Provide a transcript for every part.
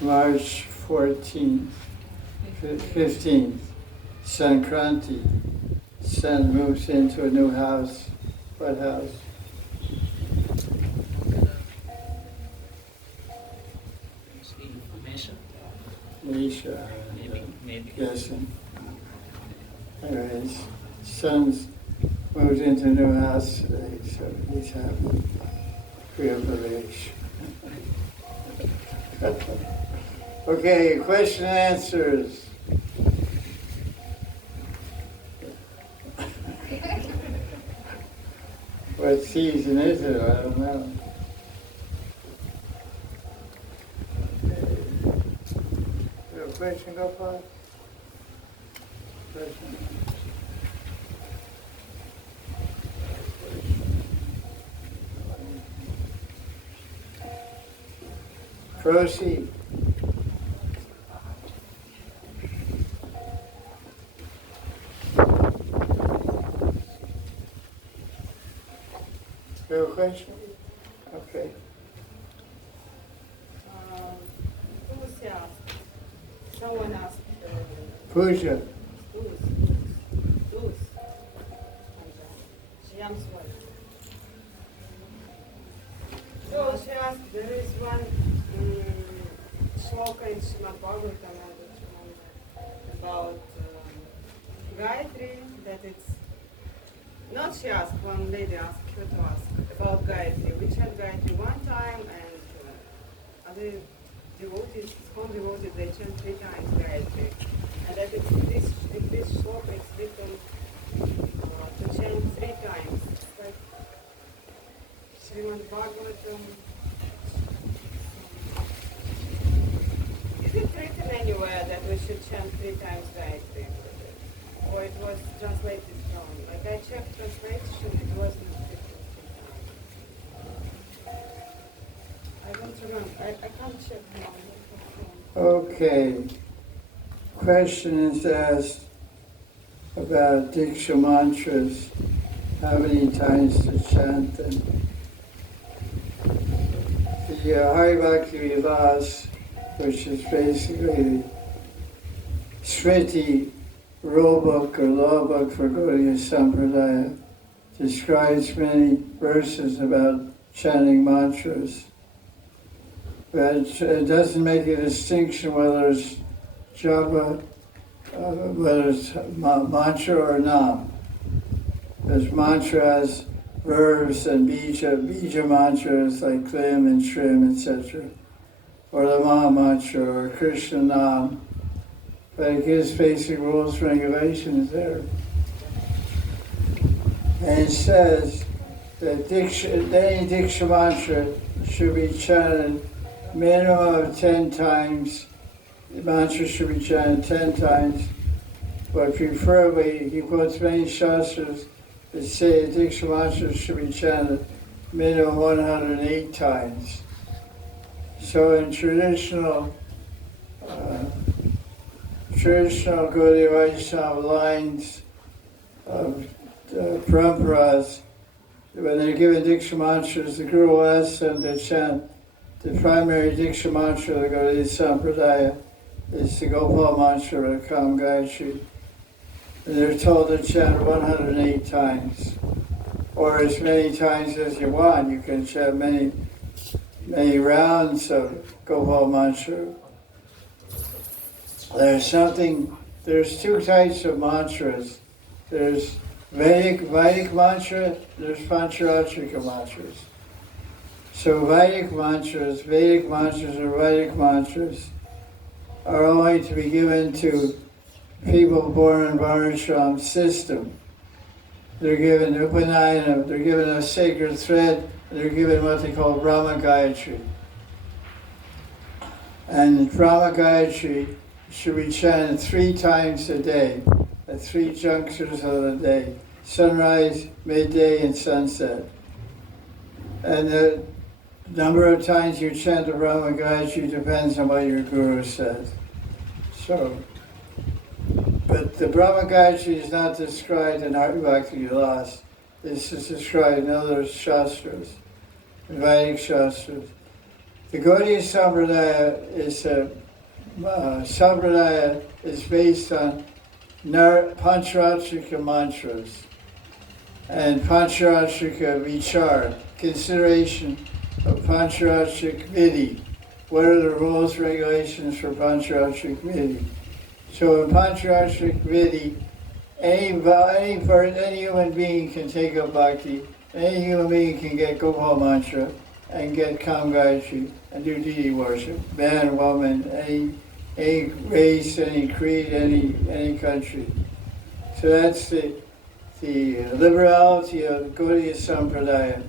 March 14th, 15th, Sankranti. Son moves into a new house. What house? Nisha. Maybe. Guessing. Anyways, son's moved into a new house today, so he's happy. Privilege. Okay, question and answers. What season is it? I don't know. You have a question, Gopal? Question? Proceed. You have a question? Okay. Who's asked? Someone asked. Puja. Who's? Shyam's wife. So she asked, there is one shloka in Srimad Bhagavatam about Gayatri, that it's not she asked, one lady asked her to ask about Gayatri. We chant Gayatri one time and other devotees, small devotees, they chant 3 times Gayatri. And that it's this shloka it's written to chant 3 times. It's like Srimad Bhagavatam. Is it written anywhere that we should chant 3 times Gayatri? Or it was translated wrong? Like I checked translation, it wasn't written 3 times. I don't remember. I can't check now. Okay. Question is asked about Diksha mantras. How many times to chant them? The Hari Bhakti Vilas, which is basically Smriti rule book or law book for Gaudiya Sampradaya, describes many verses about chanting mantras. But it doesn't make a distinction whether it's japa, whether it's mantra or nam. There's mantra has verbs and bija mantras like klim and shrim, etc. Or the Maha mantra or Krishna nam. But it gives basic rules and regulations there. And it says that any Diksha mantra should be chanted minimum of 10 times. The mantra should be chanted 10 times, but preferably, he quotes many shastras that say Diksha mantra should be chanted minimum 108 times. So in traditional Gaudiya Vaisnava lines of paramparas, when they're given Diksha mantras, the Guru will ask them to chant the primary Diksha mantra of the Gaudiya Sampradaya is the Gopal mantra of Kam Gayatri. And they're told to chant 108 times, or as many times as you want. You can chant many rounds of Gopal mantra. There's 2 types of mantras. There's Vedic mantra, there's Pancharatrika mantras. So Vedic mantras or Vedic mantras are only to be given to people born in Varnashram system. They're given Upanayana, they're given a sacred thread, and they're given what they call Brahma Gayatri. And Brahma Gayatri should be chanted 3 times a day, at 3 junctures of the day, sunrise, midday, and sunset. And the number of times you chant the Brahma Gayatri depends on what your Guru says. So, but the Brahma Gayatri is not described in Hari Bhakti Vilas. This is described in other shastras, in Vedic shastras. The Gaudiya Sampradaya is based on Pancharatrika mantras and Pancharatrika vichar, consideration of Pancharatrika vidi. What are the rules, regulations for Pancharatrika vidi? So in Pancharatrika vidi, any human being can take up bhakti, any human being can get Gopal mantra and get Kam Gayatri and do deity worship. Man, woman, any race, any creed, any country. So that's the liberality of Gaudiya Sampradaya.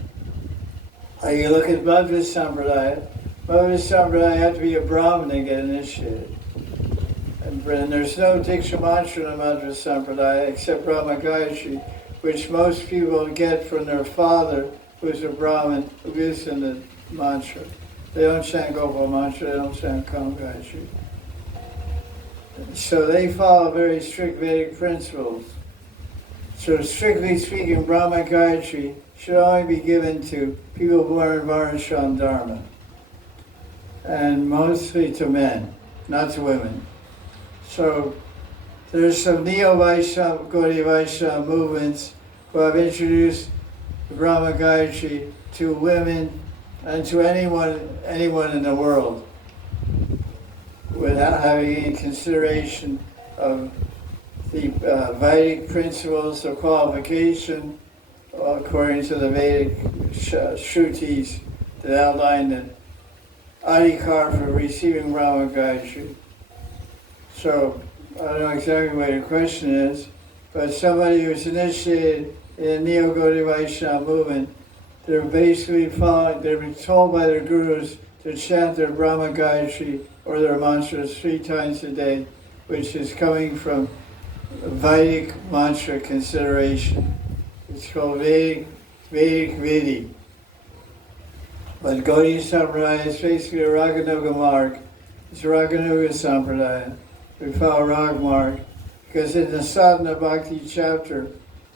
You look at Madhva Sampradaya. Madhva Sampradaya, you have to be a Brahmin to get initiated. And there's no Diksha mantra in Madhva Sampradaya except Brahma Gayatri, which most people get from their father, who's a Brahmin, who gives them the mantra. They don't chant Gopal mantra, they don't chant Kam Gayatri. So they follow very strict Vedic principles. So strictly speaking, Brahma Gayatri should only be given to people born in Varnashram Dharma. And mostly to men, not to women. So there's some Neo-Vaishnava, Gaudiya Vaishnava movements who have introduced the Brahma Gayatri to women and to anyone in the world without having any consideration of the Vedic principles of qualification according to the Vedic Shrutis that outline the adhikar for receiving Brahma Gayatri. So, I don't know exactly what your question is, but somebody who's initiated in the Neo-Gaudiya Vaishnava movement, they're basically following, they're being told by their gurus to chant their Brahma Gayatri or their mantras 3 times a day, which is coming from Vedic mantra consideration. It's called Vedic Vidi. But Gaudiya Sampradaya is basically a Raganuga mark. It's a Raganuga Sampradaya. We follow Rag mark because in the sadhana bhakti chapter,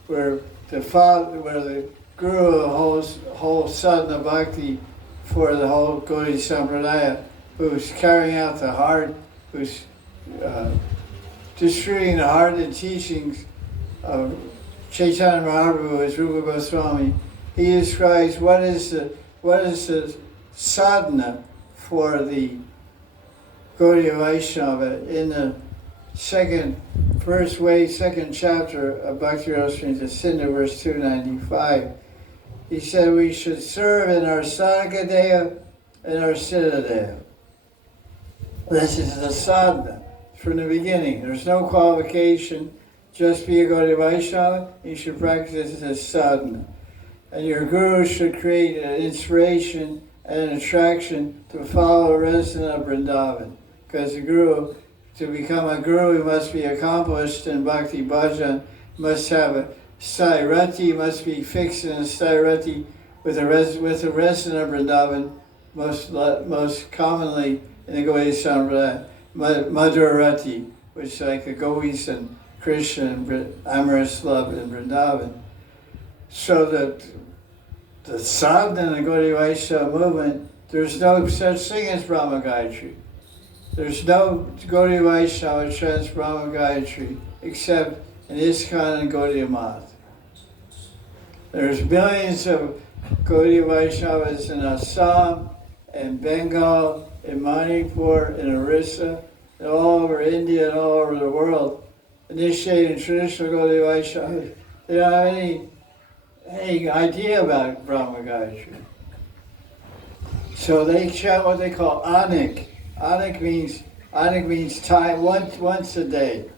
where the guru holds sadhana bhakti for the whole Gaudiya Sampradaya, who's carrying out the heart, who's distributing the heart and teachings of Chaitanya Mahaprabhu as Rupa Goswami. He describes what is the sadhana for the Gaudiya Vaishnava in the second chapter of Bhakti Rasamrita Sindhu, verse 295. He said we should serve in our Sadhaka and our Siddha. This is the sadhana from the beginning. There's no qualification. Just be a Gaudiya Vaishnava. You should practice this as sadhana. And your guru should create an inspiration and an attraction to follow a resident of Vrindavan. Because the guru, to become a guru, he must be accomplished in Bhakti Bhajan, must have a Sairati, must be fixed in a Sairati with a resident of Vrindavan, most commonly in the Gaudiya Sampradaya, Madhurati, which is like a Gopis and Krishna and amorous love in Vrindavan. So that the sadhana in the Gaudiya Vaishnava movement, there's no such thing as Brahma Gayatri. There's no Gaudiya Vaishnava chants Brahma Gayatri except in ISKCON and Gaudiya Math. There's millions of Gaudiya Vaishnavas in Assam, in Bengal, in Manipur, in Orissa, and all over India and all over the world, initiating traditional Gaudiya Vaishnavas. They don't have any idea about Brahma Gayatri. So they chant what they call anik. Anik means time once a day.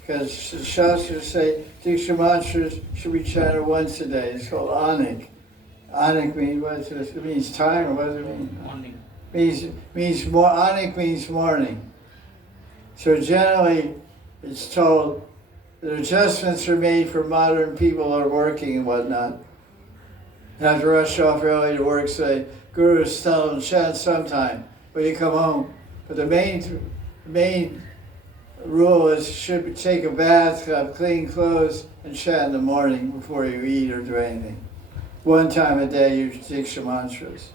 Because the Shastras say Diksha mantras should be chanted once a day. It's called anik. Anik means what is this? It means time, or what does it mean? Morning. Means more. Anik means morning. So generally, it's told that adjustments are made for modern people who are working and whatnot. You have to rush off early to work, say, gurus tell them chant sometime when you come home. But the main rule is should take a bath, have clean clothes, and chant in the morning before you eat or do anything. 1 time a day you Diksha mantras.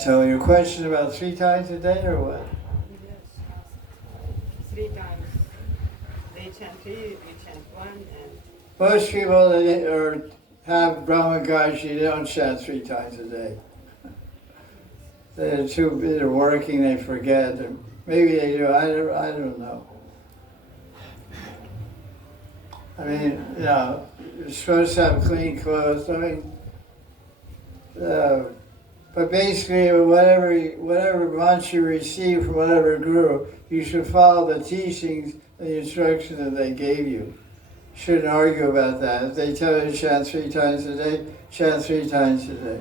So your question about 3 times a day or what? Yes, asked 3 times. They chant 3, we chant 1, and Most people that have Brahma Gayashi, they don't chant 3 times a day. They're working, they forget. Maybe they do, I don't know. I mean, you know, you're supposed to have clean clothes. I mean, but basically, whatever mantra you receive from whatever guru, you should follow the teachings and the instructions that they gave you. Shouldn't argue about that. If they tell you to chant 3 times a day, chant 3 times a day.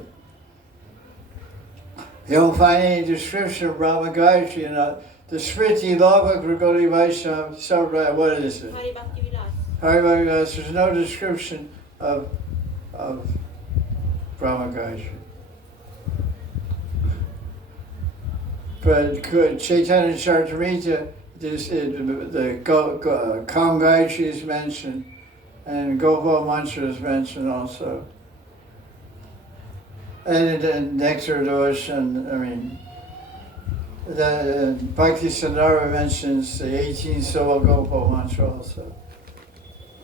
You don't find any description of Brahma Gayatri, you know. The Smriti Loka Gaudiya Vaisnava Sampradaya, what is it? Hari Bhakti Vilas. Hari Bhakti Vilas, there's no description of Brahma Gayatri. But Chaitanya Charitamrita, the Kam Gayatri is mentioned, and Gopal Mantra is mentioned also. And Nectar Dosh, Bhakti Sandara mentions the 18 syllable Gopal Mantra also.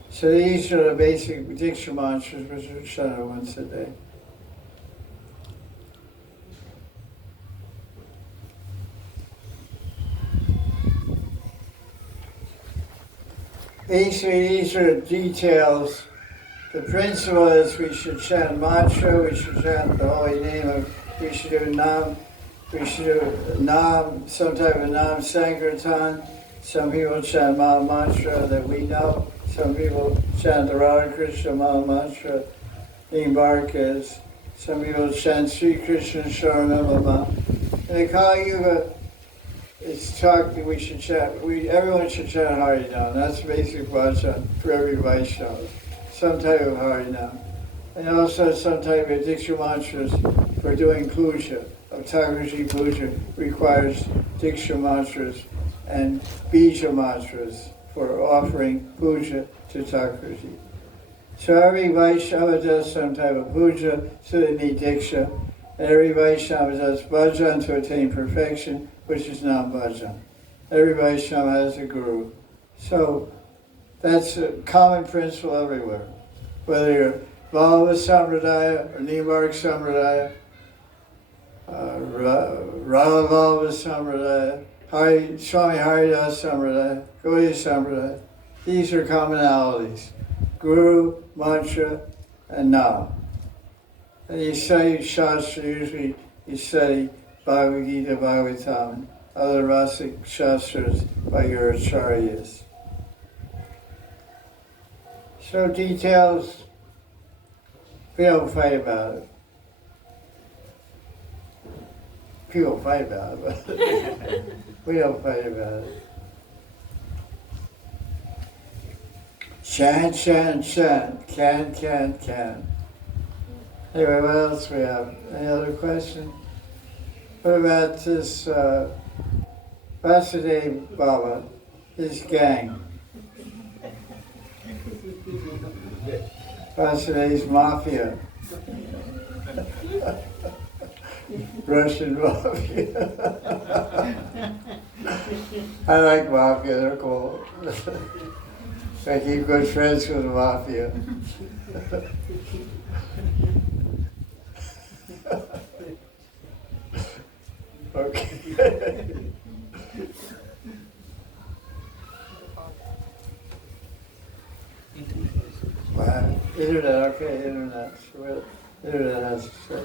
So these are the basic Diksha mantras which are chanted once a day. Basically, these are details. The principle is we should chant mantra, we should chant the holy name we should do nam, some type of nam sankirtan. Some people chant Maha Mantra that we know. Some people chant the Radha Krishna Maha Mantra, Nimbarkas. Some people chant Sri Krishna Sharanamama. In the Kali Yuga, it's talked that we should chant, everyone should chant Harinam. That's the basic bhajan for every Vaishnava. Some type of Harinam. And also some type of Diksha mantras for doing puja. Thakurji puja requires Diksha mantras and Bija mantras for offering puja to Thakurji. So every Vaishnava does some type of puja, so they need Diksha. And every Vaishnava does bhajan to attain perfection, which is not bhajan. Every Vaishnava has a guru. So that's a common principle everywhere. Whether you're Vallabha Sampradaya or Nimbark Sampradaya, Radha Vallabha Sampradaya, Swami Haridas Sampradaya, Gaudiya Sampradaya, these are commonalities. Guru, mantra, and Nam. And you study Shastra, usually you study Bhagavad Gita, Bhagavatam, other rasic Shastras by your acharyas. So details, we don't fight about it. People fight about it, but we don't fight about it. Chant, chant, chant, can. Anyway, what else we have? Any other question? What about this Vasudeva Baba, his gang? Vasudeva's mafia. Russian mafia. I like mafia, they're cool. I keep good friends with the mafia. Okay. Wow. Internet, okay, internet. Sure. Internet has to say.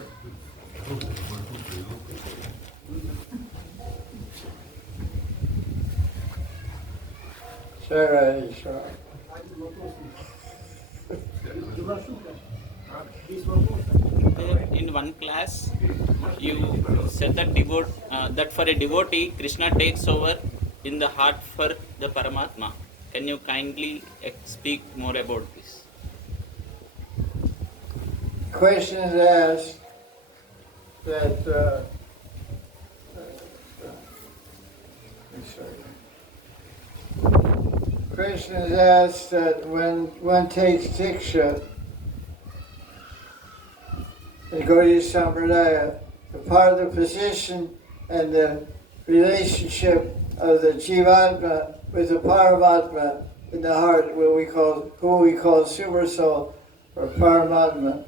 Jaya Jaya. In one class, you said that that for a devotee, Krishna takes over in the heart for the Paramatma. Can you kindly speak more about this? Question is asked that question is asked that when one takes Diksha in Gaudiya Sampradaya, part of the position and the relationship of the Jivatma with the Paramatma in the heart, who we call Super Soul or Paramatma,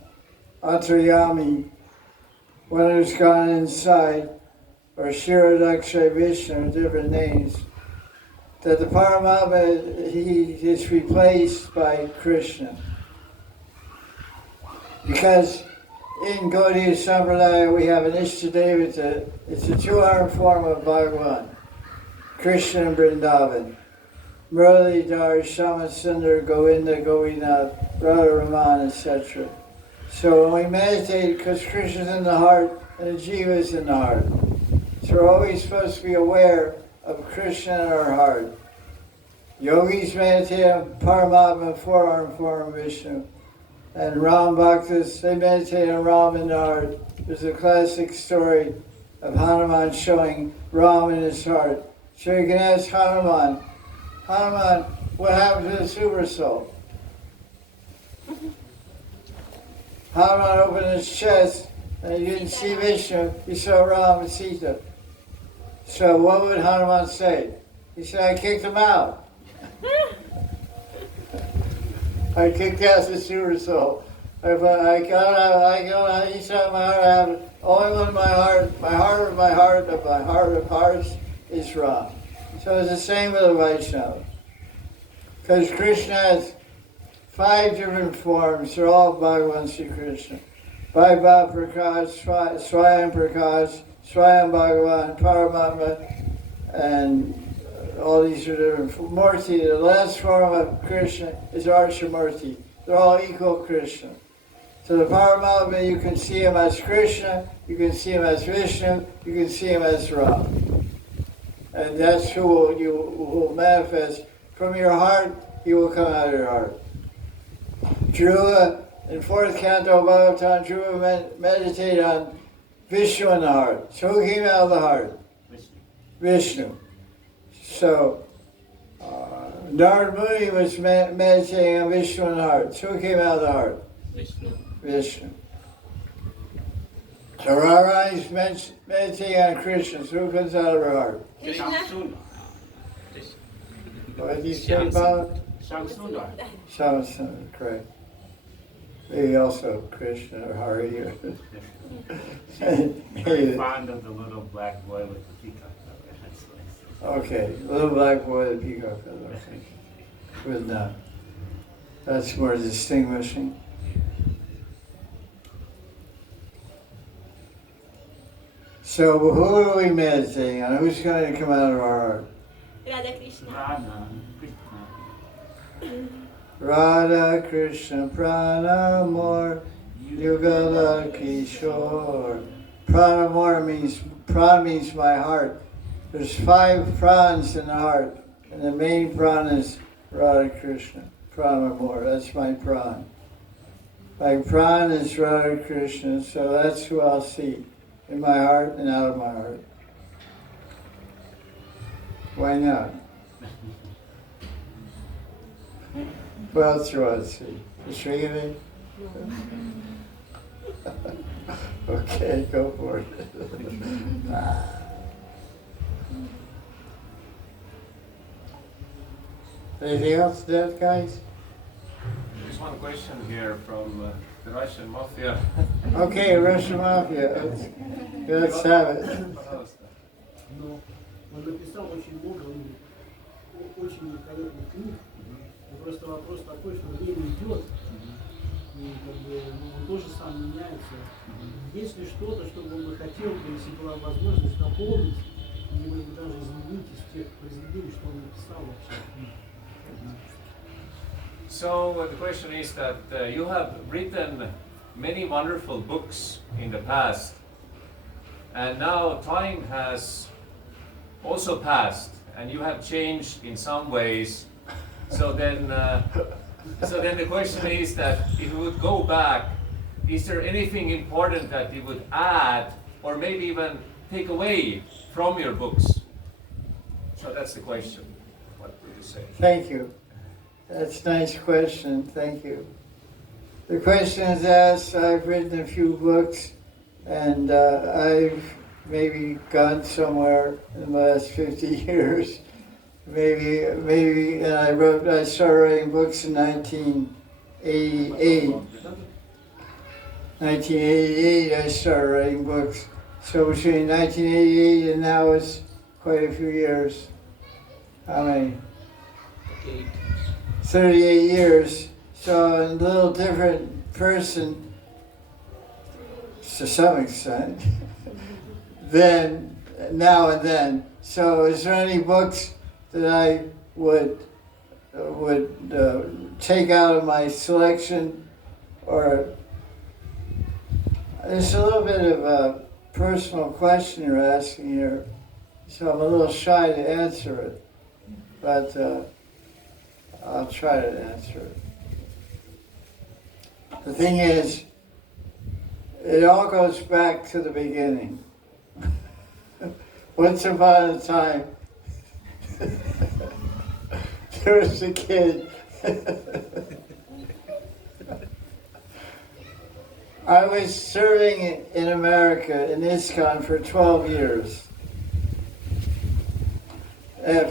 Antaryami, one who's gone inside, or Shiradakshay Vishnu, different names. That the Paramatma, he is replaced by Krishna. Because in Gaudiya Sampradaya we have an Ishtadevata, it's a two-arm form of Bhagavan, Krishna and Vrindavan. Muralidhar, Shamasundar, Govinda, Govinath, Radha Raman, etc. So when we meditate, because Krishna's in the heart and the Jiva is in the heart, so we're always supposed to be aware of Krishna in our heart. Yogis meditate on Paramatma, four-arm form of Vishnu. And Ram Bhaktas, they meditate on Ram in the heart. There's a classic story of Hanuman showing Ram in his heart. So you can ask Hanuman, what happened to the Super Soul? Hanuman opened his chest and he didn't see Vishnu, he saw Ram and Sita. So what would Hanuman say? He said, I kicked him out. I kicked out the Super Soul. I got out, he said my heart, I have only one in my heart of my heart of hearts is Ram. So it's the same with the Vaishnava. Because Krishna has 5 different forms, they're all Bhagavan Sri Krishna. Vaibhav Prakash, Swayam Prakash, Swayam Bhagavan, Paramatma, and all these are different. Murti, the last form of Krishna is Arshamurti. They're all equal Krishna. So the Paramatma, you can see him as Krishna, you can see him as Vishnu, you can see him as Ram. And that's who you will manifest. From your heart, he will come out of your heart. Dhruva, in 4th canto of Bhagavatam, Dhruva meditated on Vishnu in the heart. So who came out of the heart? Vishnu. So, Narad Muni was meditating on Vishnu in the heart. So who came out of the heart? Vishnu. So Radha is meditating on Krishna. So who comes out of her heart? What did you say about Shamasundar, correct. Maybe also Krishna or Hari. Or Very fond of the little black boy with the peacock. Okay, little black boy with a peacock feather. With that. That's more distinguishing. So who are we meditating on? Who's going to come out of our heart? Radha Krishna. Radha Krishna Pranamor Yugala Kishore. Pranamor means my heart. There's 5 prans in the heart, and the main pran is Radha Krishna. Pranamor, that's my pran. My pran is Radha Krishna, so that's who I'll see in my heart and out of my heart. Why not? What else do you want to see? The Srimati? Okay, go for it. Anything else to that, guys? There's one question here from the Russian Mafia. Okay, Russian Mafia. Let's have it. Но он написал очень много, очень великолепных книг. Но просто вопрос такой, что время идет, и как бы, он тоже сам меняется. Есть ли что-то, что он бы хотел, если была возможность, дополнить, или, может быть, даже изменить из тех произведений, что он написал вообще? So the question is that you have written many wonderful books in the past, and now time has also passed, and you have changed in some ways. So then the question is that if you would go back, is there anything important that you would add, or maybe even take away from your books? So that's the question. What would you say? Thank you. That's a nice question. Thank you. The question is asked, I've written a few books. And I've maybe gone somewhere in the last 50 years. Maybe, and I started writing books in 1988. 1988 I started writing books. So between 1988 and now it's quite a few years. How many? 38 years. So I'm a little different person, to some extent, now and then. So is there any books that I would take out of my selection, or there's a little bit of a personal question you're asking here, so I'm a little shy to answer it, but I'll try to answer it. The thing is, it all goes back to the beginning. Once upon a time, there was a kid. I was serving in America, in ISKCON, for 12 years.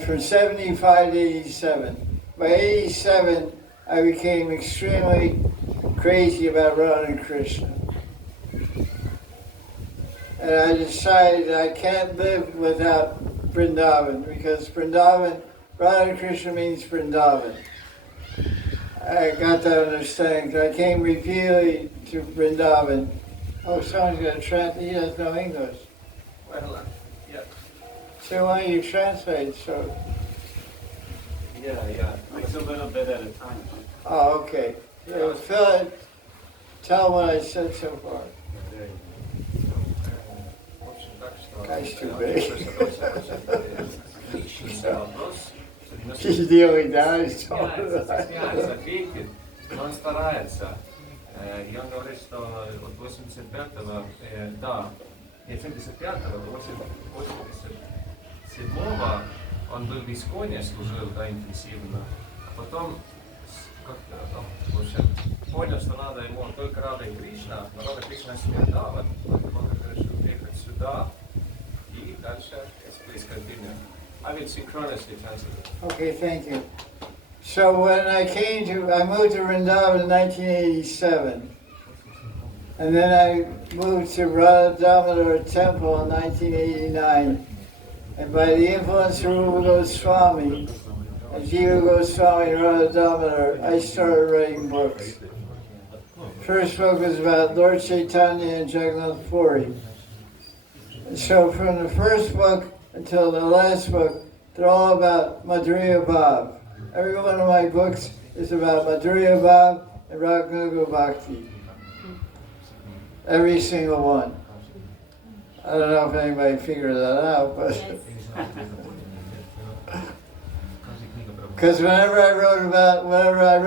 From 75 to 87. By 87, I became extremely crazy about Radha and Krishna. And I decided I can't live without Vrindavan, because Vrindavan, Radha and Krishna means Vrindavan. I got that understanding. I came repeatedly to Vrindavan. Oh, someone's going to translate. He doesn't know English. Well, yeah. So why don't you translate? So. Yeah. It's a little bit at a time. Oh, okay. So, Phil, tell what I said so far. Guy's too big. He's dealing down. He's ответит, но он старается. И он говорит, что от 85-го до 75-го, 87-го он был в Исконе, служил интенсивно. А потом в общем, понял, что надо ему только Рада и Кришна, но Рада Кришна смертава, поэтому он решил приехать сюда и дальше, please continue. I will synchronously translate. Okay, thank you. So when I moved to Vrindavan in 1987. And then I moved to Radha Damodar Temple in 1989. And by the influence of Rupa Goswami, and Jiva Goswami and Radha Damodar, I started writing books. First book was about Lord Chaitanya and Jagannath Puri. And so from the first book until the last book, they're all about Madhurya Bhav. Every one of my books is about Madhurya Bhav and Raganuga Bhakti. Every single one. I don't know if anybody figured that out, but because whenever I wrote about Navadvipa, I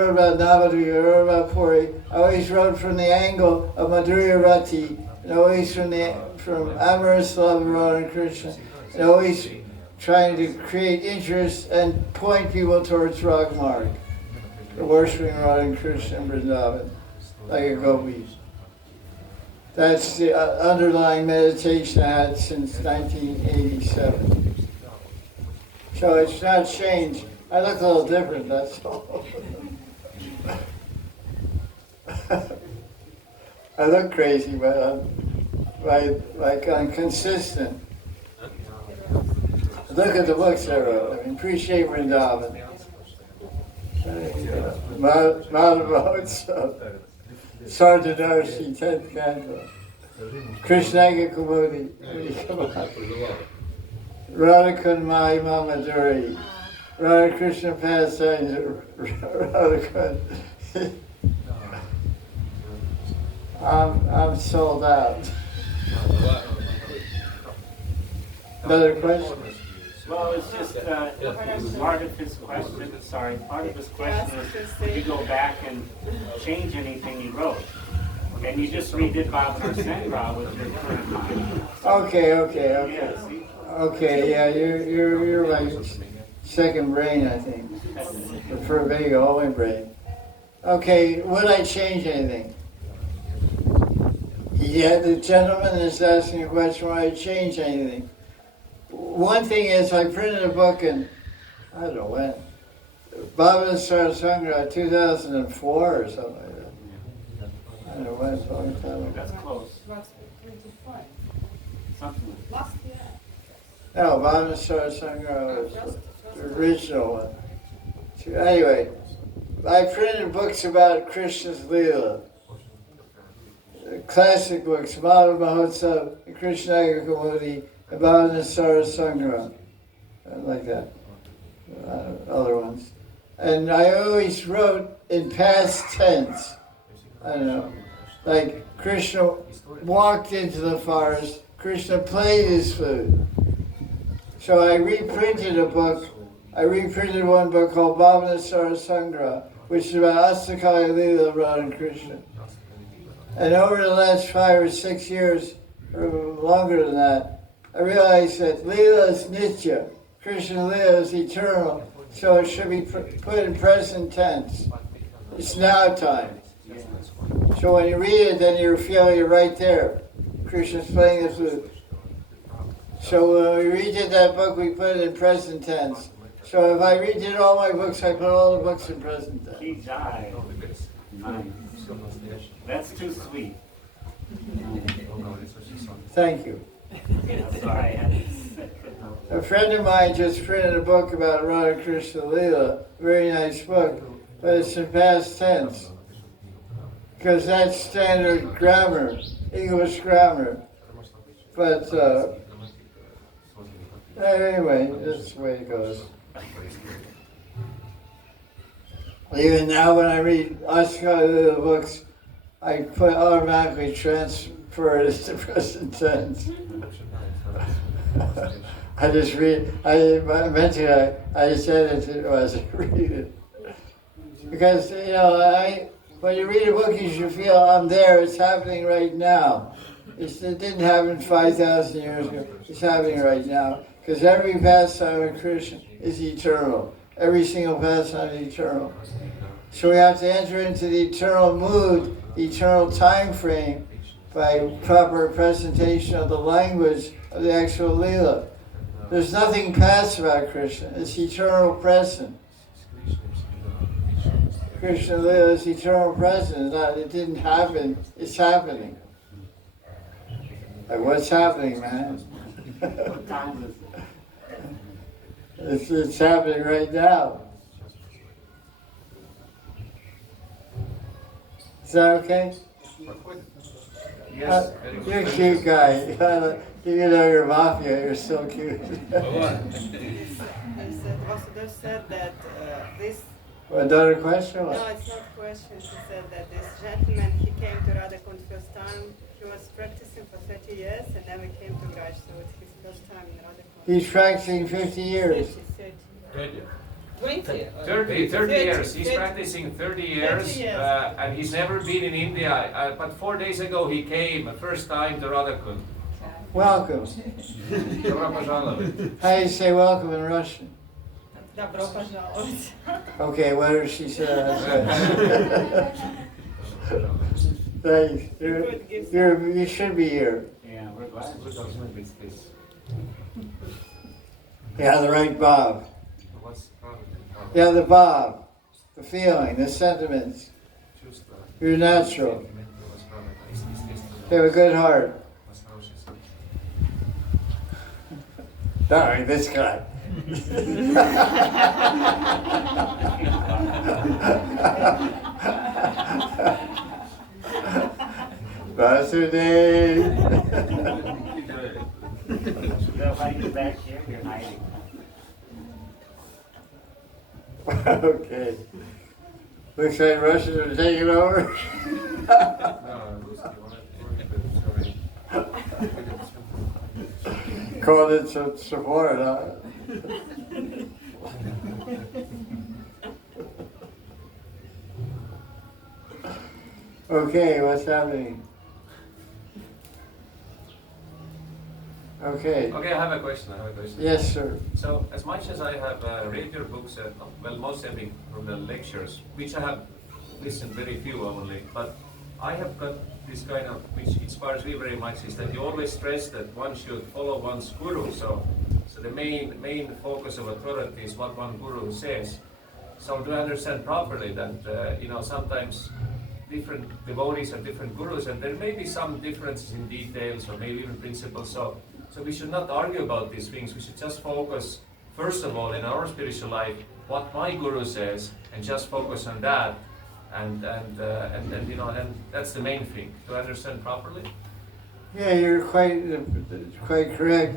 wrote about Puri, I always wrote from the angle of Madhurya Rati, and always from amorous love of Radha and Krishna, and always trying to create interest and point people towards Ragmarg, worshiping Radha and Krishna in Vrindavan, like a gopi. That's the underlying meditation I had since 1987. So it's not changed. I look a little different, that's all. I look crazy, but I'm consistent. Look at the books I wrote. I mean, appreciate Vrindavan. Madhavotsav, Sardadarshi, 10th Canto, Krishnaga Kumudi, Radha Kunda Mahima Madhuri, Radha Krishna pastimes, Radha Kunda. I'm sold out. Another question? Well, it's just part of his question. Sorry, part of his question is: did you go back and change anything you wrote? And you just redid Bhavana Sangha with your current mind. Okay. Yes. Okay, yeah, you're my second brain, I think. For maybe all my brain. Okay, would I change anything? Yeah, the gentleman is asking a question, why I change anything. One thing is, I printed a book in, I don't know when, Bhavana Sarasangra, 2004 or something like that. I don't know when, it's a long time ago. That's close. Was 25. Something like Last year. No, Bhavana Sarasangra was Just the original one. So anyway, I printed books about Krishna's Leela. Classic books, Madan Mahotsav, Krishna Kamudi, Bhavana Sarasangra, like that. Other ones. And I always wrote in past tense. I don't know. Like Krishna walked into the forest, Krishna played his flute. So I reprinted a book. I reprinted one book called Bhavana Sarasangra, which is about Astakaya Leela of Radha and Krishna. And over the last 5 or 6 years, or longer than that, I realized that Leela is Nitya. Krishna Leela is eternal, so it should be put in present tense. It's now time. So when you read it, then you feel you're right there. Krishna's playing the flute. So when we redid that book, we put it in present tense. So if I redid all my books, I put all the books in present tense. He died. Nice. That's too sweet. Thank you. Yeah, sorry. A friend of mine just printed a book about Radha Krishna Leela, very nice book, but it's in past tense. Because that's standard grammar, English grammar. But anyway, that's the way it goes. Even now when I read Astakaya Leela books, I automatically transfer it into present tense. I just read, I mentioned I just said it as I read it. Because, when you read a book, you should feel I'm there, it's happening right now. It didn't happen 5,000 years ago, it's happening right now. Because every pastime of Krishna is eternal. Every single pastime is eternal. So we have to enter into the eternal mood, the eternal time frame, by proper presentation of the language of the actual Leela. There's nothing past about Krishna, it's eternal present. Krishna Leela is eternal present, it didn't happen, it's happening. Like, what's happening, man? What time is it? It's happening right now. Is that okay? Yes, You're a cute guy. Even though you're mafia, you're so cute. Ambassador said that this. Another question? No, it's not a question. She said that this gentleman, he came to Radha Kunda first time. He was practicing for 30 years and then he came to Raj, so it's his first time in Radha Kunda. He's practicing 50 years. 30. 20. 30 years. He's practicing 30 years, and he's never been in India. But 4 days ago he came, first time to Radha Kunda. Welcome. How do you say welcome in Russian? Добро пожаловать. Okay, whatever she said. Thanks. You should be here. Yeah, we're glad. Yeah, the right Bob. Yeah, the Bob, the feeling, the sentiments. You're natural. You have a good heart. Darn, this guy. Vasudev. They'll hide you back here. You're hiding. Okay. Looks like Russians are taking over. Called it some support, huh? Okay, what's happening? Okay. Okay, I have a question. Yes, sir. So, as much as I have read your books, well, most everything from the lectures, which I have listened very few only, but I have got this kind of, which inspires me very much, is that you always stress that one should follow one's guru. So the main focus of authority is what one guru says. So do I understand properly that sometimes different devotees have different gurus, and there may be some differences in details or maybe even principles. So we should not argue about these things. We should just focus, first of all, in our spiritual life, what my guru says, and just focus on that. And that's the main thing. Do I understand properly? Yeah, you're quite correct.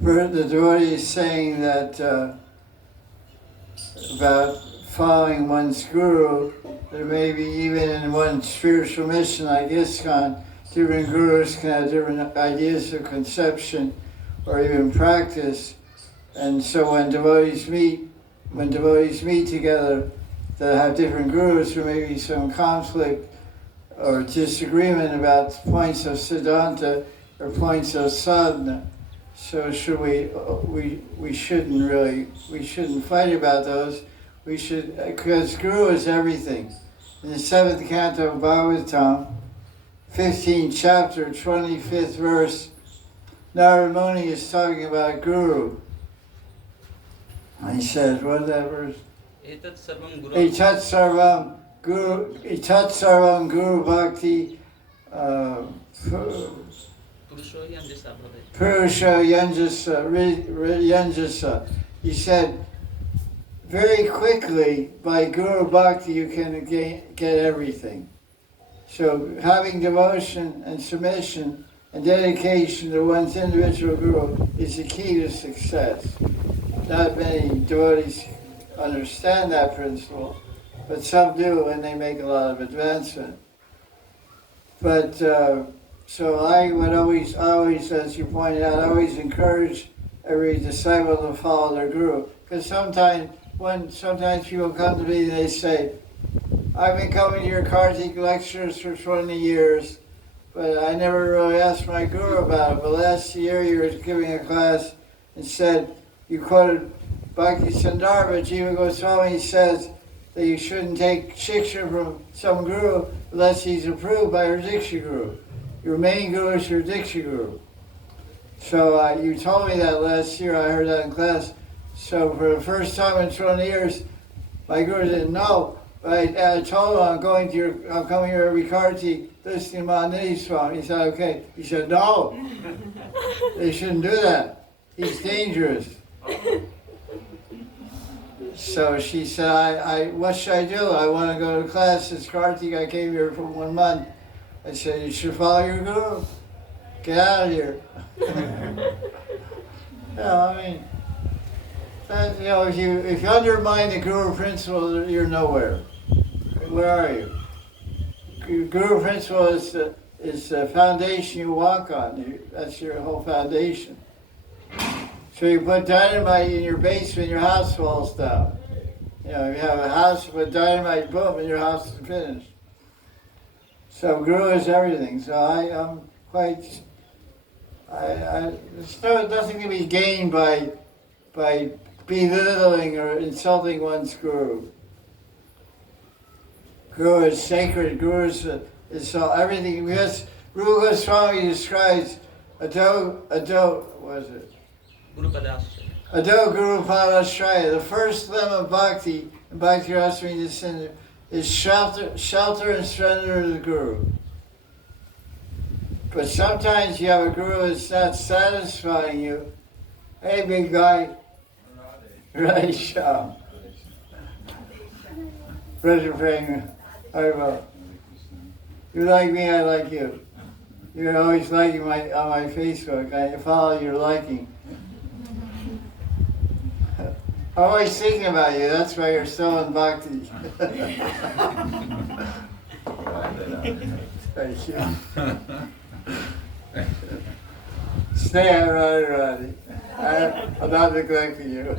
The devotee is saying that about following one's guru, there may be even in one spiritual mission like ISKCON, different gurus can have different ideas of conception or even practice. And so when devotees meet together that have different gurus, there may be some conflict or disagreement about points of siddhanta or points of sadhana. So we shouldn't fight about those. We should, because guru is everything. In the 7th canto of Bhagavatam, 15th chapter, 25th verse, Narada Muni is talking about guru. And he says, what is that verse? Etat sarvam guru bhakti purusha yanjasa. He said, very quickly, by guru bhakti, you can get everything. So having devotion and submission and dedication to one's individual guru is the key to success. Not many devotees understand that principle, but some do, and they make a lot of advancement. But so I would always, as you pointed out, always encourage every disciple to follow their guru. Because sometimes people come to me and they say, I've been coming to your Kartik lectures for 20 years, but I never really asked my guru about it. But last year you were giving a class and said, you quoted Bhakti Sandarbha, Jiva Goswami says that you shouldn't take shiksha from some guru unless he's approved by your Diksha guru. Your main guru is your Diksha guru. So you told me that last year, I heard that in class. So for the first time in 20 years, my guru didn't know. But I told him I'm coming here every Kartik, listening to Mahanidhi Swami. He said, okay. He said, no, they shouldn't do that. He's dangerous. So she said, what should I do? I want to go to class this Kartik. I came here for 1 month. I said, you should follow your guru. Get out of here. If you undermine the guru principle, you're nowhere. Where are you? Your guru principle is the foundation you walk on. That's your whole foundation. So you put dynamite in your basement, your house falls down. You have a house with dynamite, boom, and your house is finished. So guru is everything. So I'm quite. There's nothing to be gained by belittling or insulting one's guru. Guru is sacred. Guru is everything. Because Rupa Goswami describes Ado Guru Padashraya. The first limb of bhakti in Bhakti Rasamrita Sindhu is shelter and surrender to the guru. But sometimes you have a guru that's not satisfying you. Hey, big guy. Right, Sham. Brother Pranger. You like me, I like you. You're always liking on my Facebook. I follow your liking. I'm always thinking about you. That's why you're still in bhakti. Thank you. Stay out, Radhe. I'm not neglecting you.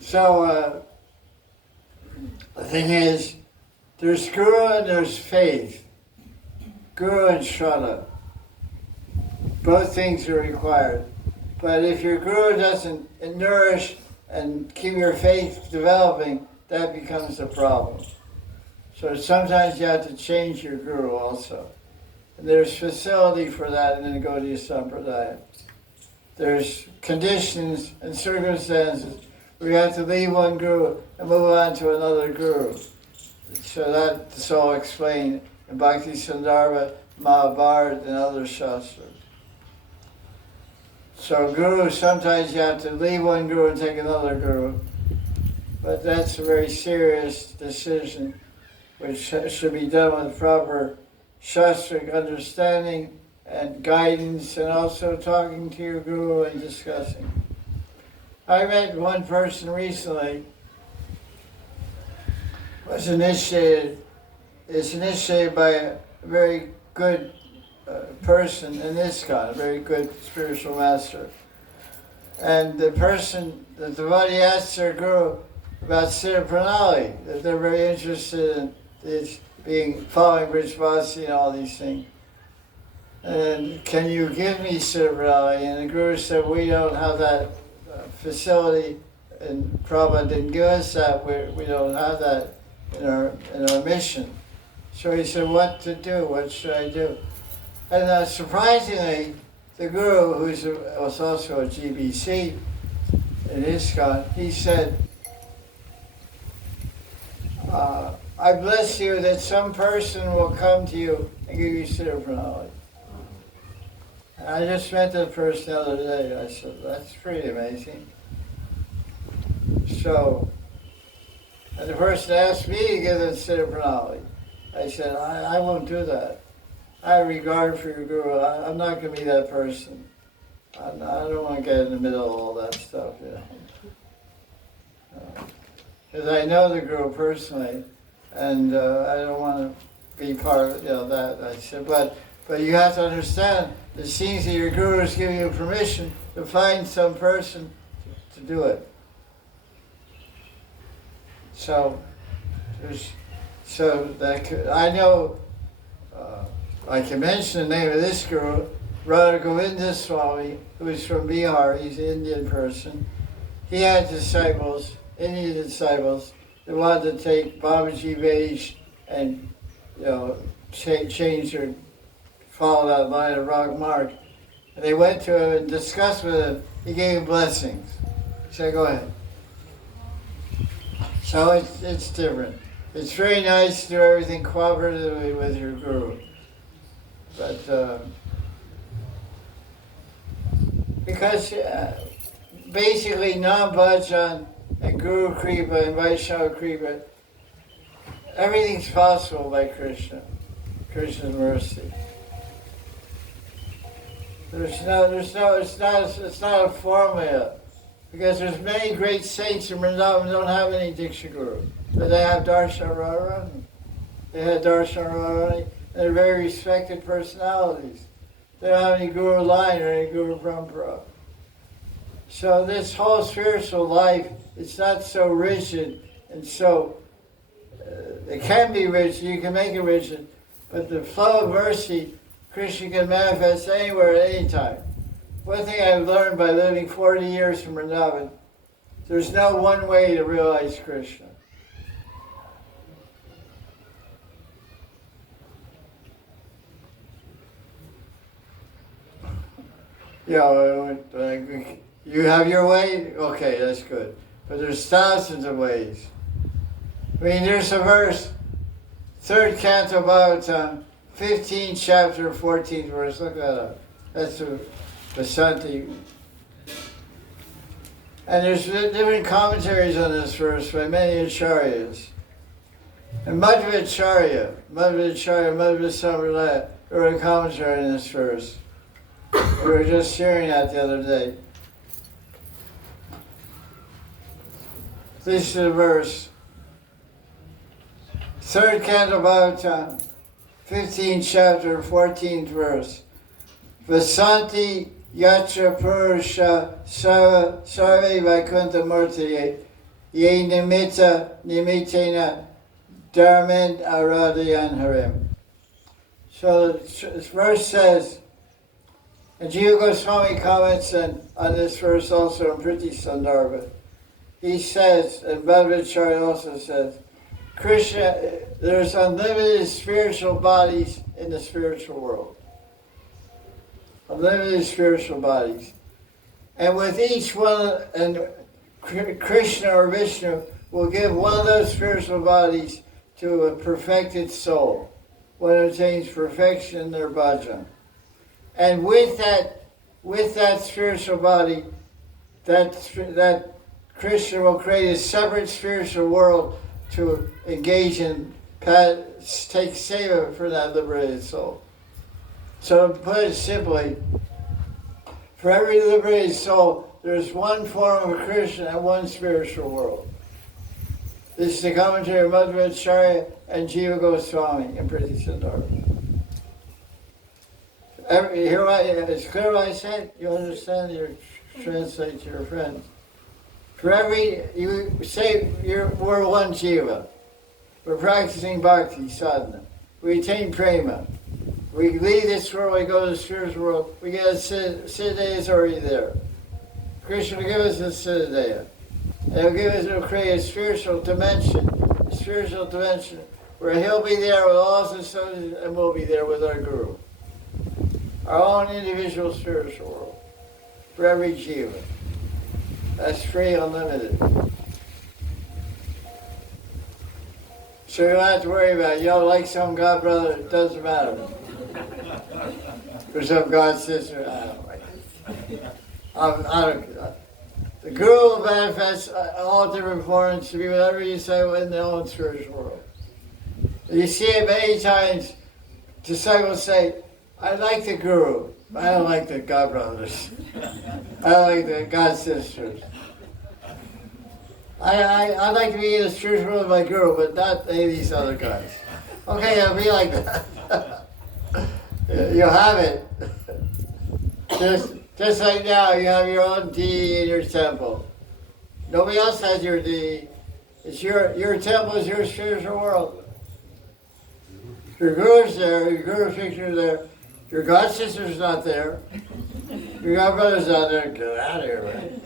So, the thing is, there's guru and there's faith. Guru and shraddha. Both things are required. But if your guru doesn't nourish and keep your faith developing, that becomes a problem. So sometimes you have to change your guru also. And there's facility for that in the Gaudiya Sampradaya. There's conditions and circumstances where you have to leave one guru and move on to another guru. So that's all explained in Bhakti Sandarbha, Mahabharata, and other shastras. So guru, sometimes you have to leave one guru and take another guru. But that's a very serious decision which should be done with proper shastric understanding and guidance, and also talking to your guru and discussing. I met one person recently, is initiated by a very good person in ISKCON, a very good spiritual master. And the devotee asked their guru about Siddha Pranali, that they're very interested in this following Brijvasi and all these things. And can you give me Siddha Pranali? And the guru said, we don't have that facility, and Prabhupada didn't give us that. We don't have that in our mission. So he said, what to do? What should I do? And surprisingly, the guru, who was also a GBC in ISKCON, he said, I bless you that some person will come to you and give you Siddha Pranali. And I just met that person the other day. I said, that's pretty amazing. So, and the person asked me to give them Siddha Pranali. I said, I won't do that. I have regard for your guru. I'm not going to be that person. I don't want to get in the middle of all that stuff, you know. Because I know the guru personally, and I don't want to be part of that. I said, but you have to understand, it seems that your guru is giving you permission to find some person to do it. So I know, I can mention the name of this guru, Radha Swami, who is from Bihar. He's an Indian person. He had disciples, Indian disciples, that wanted to take Babaji Vaish and change their, follow that line of wrong mark. And they went to him and discussed with him. He gave him blessings. He said, go ahead. So it's different. It's very nice to do everything cooperatively with your guru. But because basically non-bhajan and Guru Kripa and Vaishnava Kripa, everything's possible by Krishna, Krishna's mercy. It's not a formula, because there's many great saints in Vrindavan who don't have any Diksha Guru, but they have Darshan Radharani. They had Darshan Radharani, and they're very respected personalities. They don't have any Guru line or any Guru Parampara. So this whole spiritual life, it's not so rigid, and so it can be rigid, you can make it rigid, but the flow of mercy, Krishna can manifest anywhere at any time. One thing I've learned by living 40 years in Vrindavan, there's no one way to realize Krishna. Yeah, you have your way? Okay, that's good. But there's thousands of ways. I mean, there's a verse, 3rd Canto Bhagavatam, 15th chapter, 14th verse. Look that up. That's the Vasanti. And there's different commentaries on this verse by many acharyas. And Madhvacharya, Madhva Sampradaya, wrote a commentary on this verse. We were just hearing that the other day. This is the verse. 3rd Canto Bhagavatam, 15th chapter, 14th verse. Vasanti yatra purusha sarve vaikuntha murtiye ye nimitena dharman aradayan harim. So this verse says, and Jiva Goswami comments on this verse also in Priti Sandarbha. He says, and Bhadvacharya also says, Krishna, there's unlimited spiritual bodies in the spiritual world. Unlimited spiritual bodies. And with each one, and Krishna or Vishnu will give one of those spiritual bodies to a perfected soul, one who attains perfection in their bhajan. And with that spiritual body, that Krishna will create a separate spiritual world to engage in, take seva for that liberated soul. So to put it simply, for every liberated soul, there's one form of Krishna and one spiritual world. This is the commentary of Madhvacharya and Jiva Goswami in Priti Siddhartha. It's clear what I said? You understand? You translate to your friends. For every, you say we're one Jiva. We're practicing bhakti, sadhana. We attain prema. We leave this world, we go to the spiritual world, we get a siddhya is already there. Krishna will give us a siddhya. And he'll create a spiritual dimension where he'll be there with all his associates and we'll be there with our guru. Our own individual spiritual world. For every jiva. That's free, unlimited. So you don't have to worry about it. You don't like some god brother, it doesn't matter. For some god sister, I don't like it. The guru will manifest all different forms to be whatever you say in their own spiritual world. You see it many times, disciples say, I like the guru, but I don't like the god brothers. I don't like the god sisters. I like to be in the spiritual world with my guru, but not any of these other guys. Okay, I'll be like that. You have it. Just like now, you have your own deity in your temple. Nobody else has your deity. It's your temple is your spiritual world. Your guru's there, your guru's picture is there. Your god sister's not there. Your god brother's not there. Get out of here, man.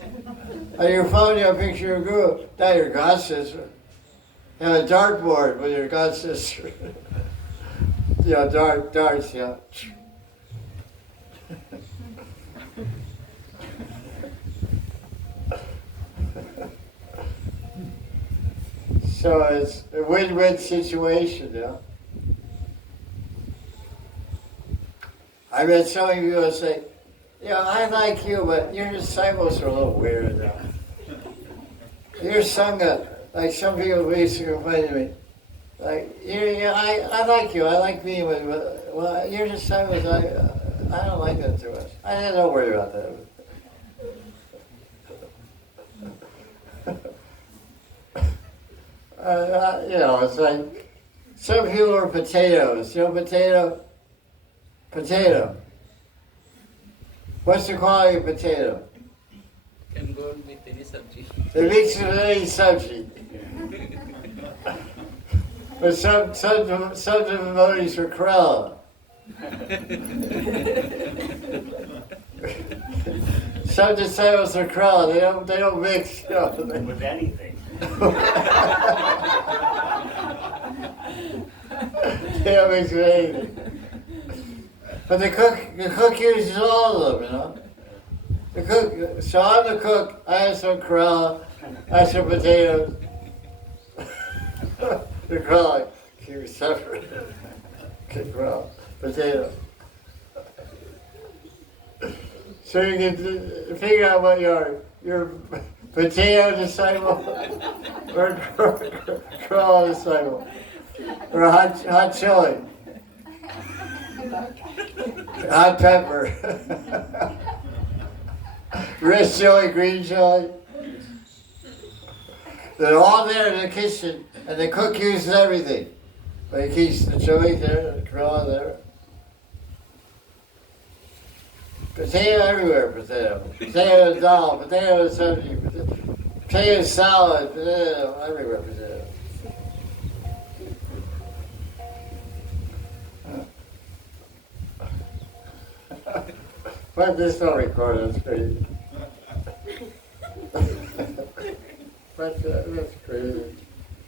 On your phone, you have a picture of your guru, not your god sister. You have a dartboard with your god sister. Darts, yeah. So it's a win-win situation, yeah. I read so many people say, I like you, but your disciples are a little weird now. Your sangha, like some people used to complain to me, like, I like you, I like being with you, but well, your disciples, I don't like them too much. I don't worry about that. It's like, some people are potatoes. Potato. What's the quality of potato? Can go with any subject. They mix it with any subject. But some devotees for Kerala. Some disciples are Kerala. They don't mix with anything. They don't mix with anything. But the cook uses all of them, The cook. So I'm the cook. I have some Kerala. I have some potatoes. The Kerala, keep it separate. Kerala, potato. So you can figure out what your potato disciple or Kerala disciple or a hot chili. Hot pepper. Red chili, green chili. They're all there in the kitchen, and the cook uses everything. But he keeps the chili there, the Kerala there. Potato everywhere, potato. Potato dal, potato sabji, potato salad, potato everywhere, potato. But this don't record, that's crazy. But that's crazy.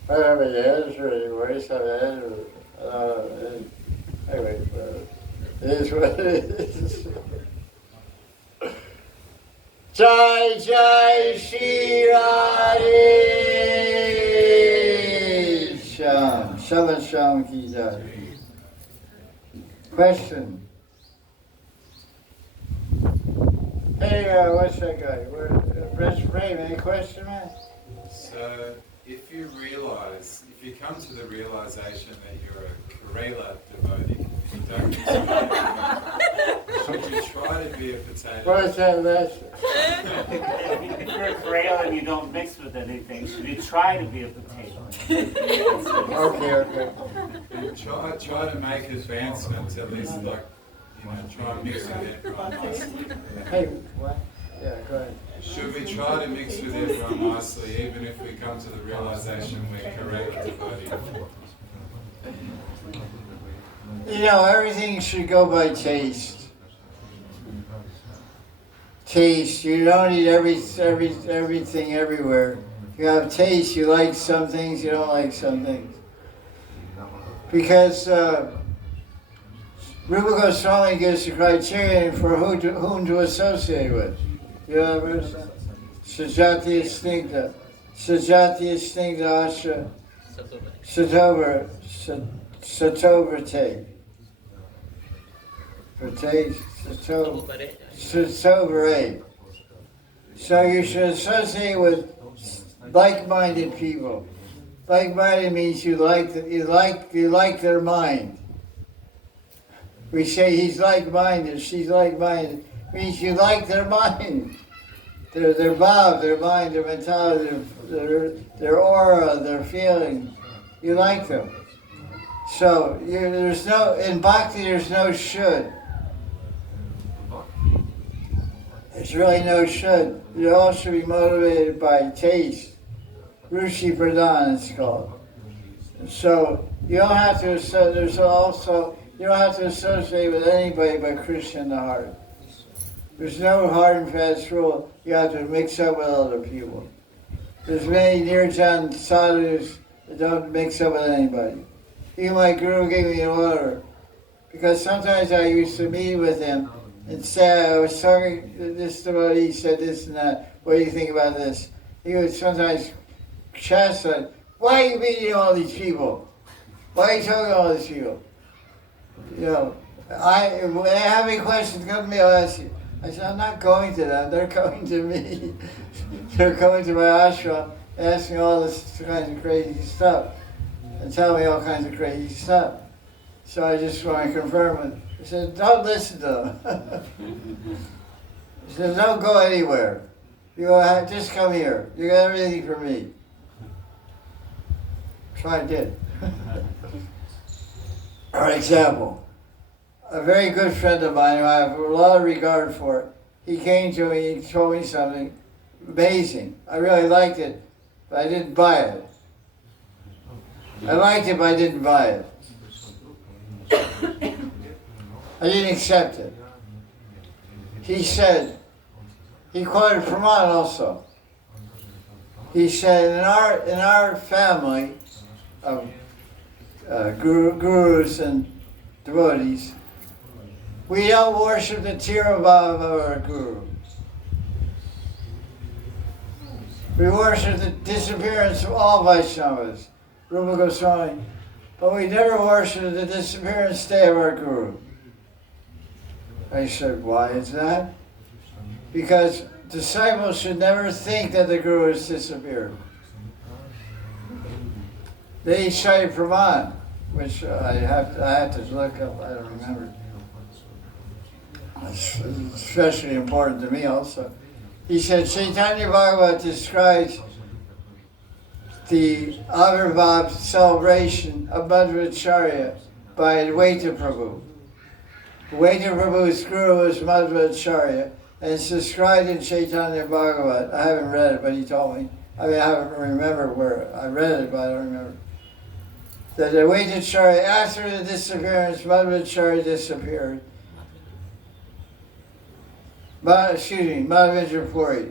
whatever it is, or the voice of it, anyway, it is what it is. Jaya Jaya Sri Radhe Sham. Shabbat Sham ki jai. Question. Hey, what's that guy? Best frame, any question, man? So, if you come to the realization that you're a Karela devotee, you don't mix with anything, should you try to be a potato? What's that lesson? If you're a Karela and you don't mix with anything, should you try to be a potato? Okay. Try to make advancements, at least like, try and mix with everyone nicely. Hey, what? Yeah, go ahead. Should we try to mix with everyone nicely, even if we come to the realization we're Karela devotee? Everything should go by taste. Taste. You don't eat everything everywhere. You have taste. You like some things. You don't like some things. Because Rupa Goswami gives the criterion for whom to associate with. You know what I'm saying? Sajati Instinta. Sajati Instinta Asha. Satoverte. For taste. Satovere. So you should associate with like-minded people. Like-minded means you like their mind. We say he's like-minded, she's like-minded. Means you like their mind. Their bhav, their mind, their mentality, their aura, their feelings. You like them. So in bhakti there's no should. There's really no should. You all should be motivated by taste. Ruchi Pradhan it's called. So you don't have to associate with anybody but Krishna in the heart. There's no hard and fast rule. You have to mix up with other people. There's many nirjan sadhus that don't mix up with anybody. Even my guru gave me an order. Because sometimes I used to meet with him and say, I was talking to this devotee, he said this and that. What do you think about this? He would sometimes chastise, why are you meeting all these people? Why are you talking to all these people? When they have any questions, come to me, I'll ask you. I said, I'm not going to them, they're coming to me. They're coming to my ashram, asking all this kinds of crazy stuff, and telling me all kinds of crazy stuff. So I just want to confirm it. He said, don't listen to them. He said, don't go anywhere. Just come here. You got everything for me. So I did. For example, a very good friend of mine who I have a lot of regard for, he came to me and told me something amazing. I really liked it, but I didn't buy it. I liked it, but I didn't buy it. I didn't accept it. He said, he quoted Praman also. He said, in our family of gurus and devotees, we don't worship the Tirabhava of our guru. We worship the disappearance of all Vaishnavas, Rupa Goswami, but we never worship the disappearance day of our guru. I said, why is that? Because disciples should never think that the guru has disappeared. They cited Praman, which I have to look up, I don't remember. It's especially important to me also. He said Chaitanya Bhagavat describes the Avirbhav celebration of Madhvacharya by Advaita Prabhu. Advaita Prabhu's guru is Madhvacharya, and it's described in Chaitanya Bhagavat. I haven't read it, but he told me. I haven't remembered where I read it, but I don't remember. That Advaita after the disappearance, Madhvacharya disappeared. Madhavendra Puri,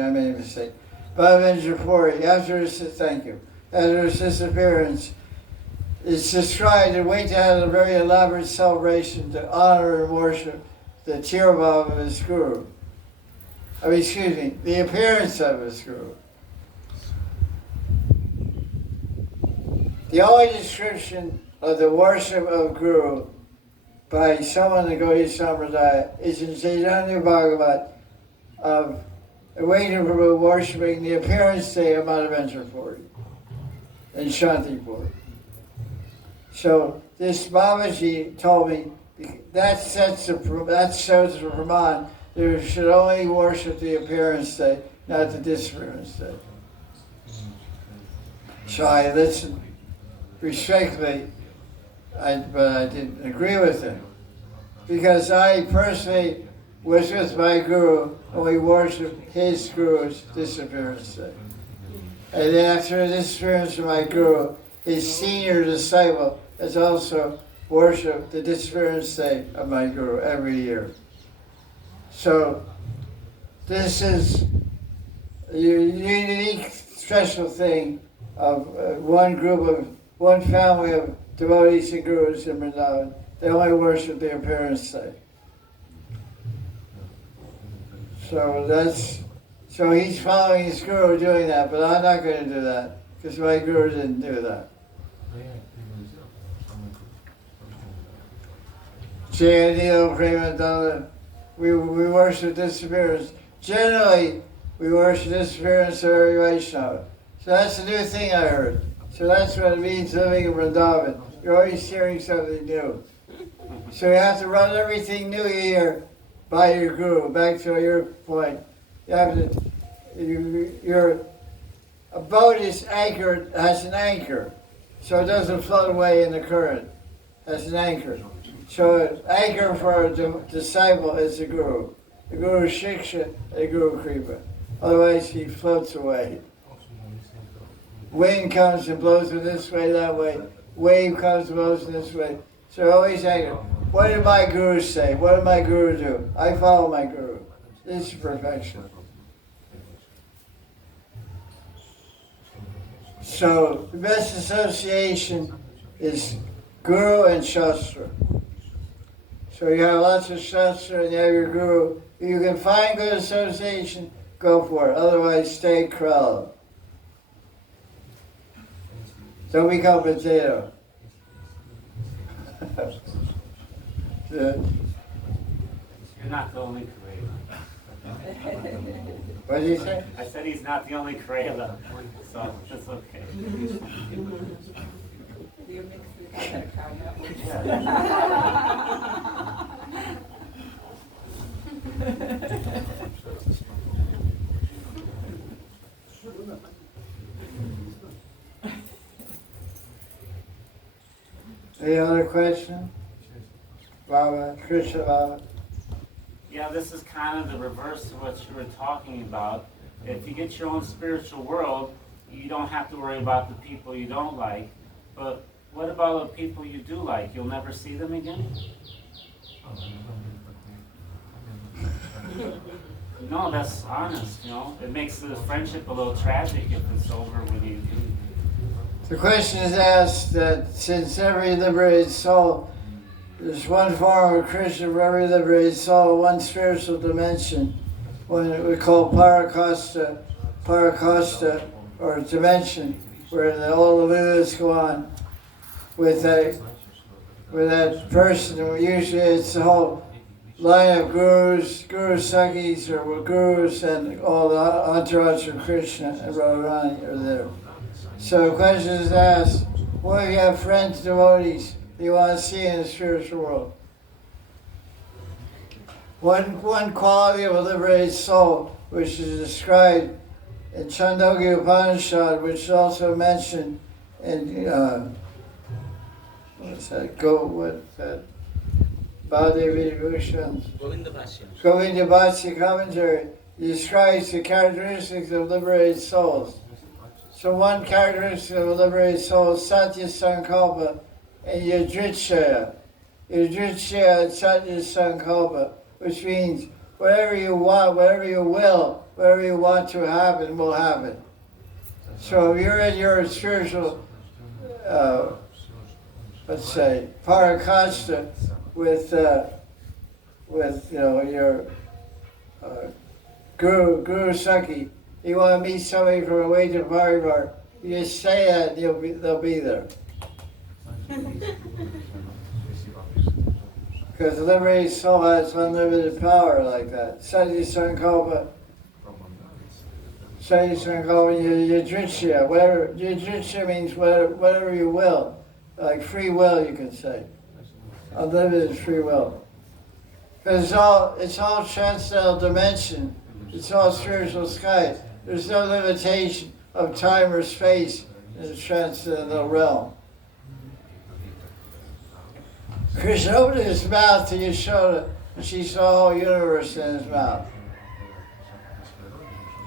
I made a mistake. Madhavendra Puri, thank you. after his disappearance, it's described that Waita had a very elaborate celebration to honor and worship the Tirobhav of his guru. The appearance of his guru. The only description of the worship of Guru by someone in the Gaudiya Sampradaya is in Chaitanya Bhagavat of Waita Prabhu worshipping the appearance day of Madhavendra Puri in Shantipur. So this Babaji told me that shows the Brahman there should only worship the appearance day, not the disappearance day. So I listened respectfully, but I didn't agree with him. Because I personally was with my guru and we worshiped his guru's disappearance day. And then after the disappearance of my guru, his senior disciple has also worshipped the disappearance day of my guru every year. So this is a unique, special thing of one family of devotees and gurus in Vrindavan. They only worship the appearance day. So he's following his guru doing that, but I'm not going to do that because my guru didn't do that. Jaya Prema Dana, we worship disappearance. Generally, we worship disappearance of Hari Vaisnava. So that's a new thing I heard. So that's what it means living in Vrindavan. You're always hearing something new. So you have to run everything new you hear by your guru. Back to your point. You have to, your a boat is anchored, has an anchor. So it doesn't float away in the current. Has an anchor. So an anchor for a disciple is the guru. The guru shiksha, the guru kripa. Otherwise he floats away. Wind comes and blows him this way, that way. Wave comes and blows him this way. So always anchor. What did my guru say? What did my guru do? I follow my guru. This is perfection. So the best association is guru and shastra. So you have lots of shastra and you have your guru. If you can find good association, go for it. Otherwise, stay crowd. Don't become potato. You're not the only Kerala. What did you say? I said he's not the only Kerala, so that's okay. You mix with other Any other question? Baba, Krishna Baba. Yeah, this is kind of the reverse of what you were talking about. If you get your own spiritual world, you don't have to worry about the people you don't like. But what about the people you do like? You'll never see them again? No, that's honest, you know. It makes the friendship a little tragic if it's over when you do. The question is asked that since every liberated soul, there's one form of Krishna for every liberated soul, one spiritual dimension, one we call Parakasta, or dimension, where all the leelas go on with that person. Usually it's the whole line of gurus, guru sakhis, or gurus, and all the entourage of Krishna and Radharani are there. So the question is asked, what if you have friends, devotees that you want to see in the spiritual world? One quality of a liberated soul, which is described in Chandogya Upanishad, which is also mentioned in Baladevi Bhushan's Govinda Bhattacharya commentary, describes the characteristics of liberated souls. So one characteristic of a liberated soul is Satya Sankalpa and Yadrichaya. Yadrichaya and Satya Sankalpa, which means whatever you want, whatever you will, whatever you want to happen will happen. So if you're in your spiritual, let's say, parakasta with your Guru Saki, you want to meet somebody from away to Parivar, you just say that, they'll be there. Because the liberated soul has unlimited power like that. Sadhya Sankalpa, Yadrichya, whatever, Yadrichya means whatever you will, like free will you can say. Unlimited free will. Because it's all transcendental dimension, it's all spiritual sky. There's no limitation of time or space in the transcendental realm. Krishna opened his mouth to Yashoda, and she saw the whole universe in his mouth.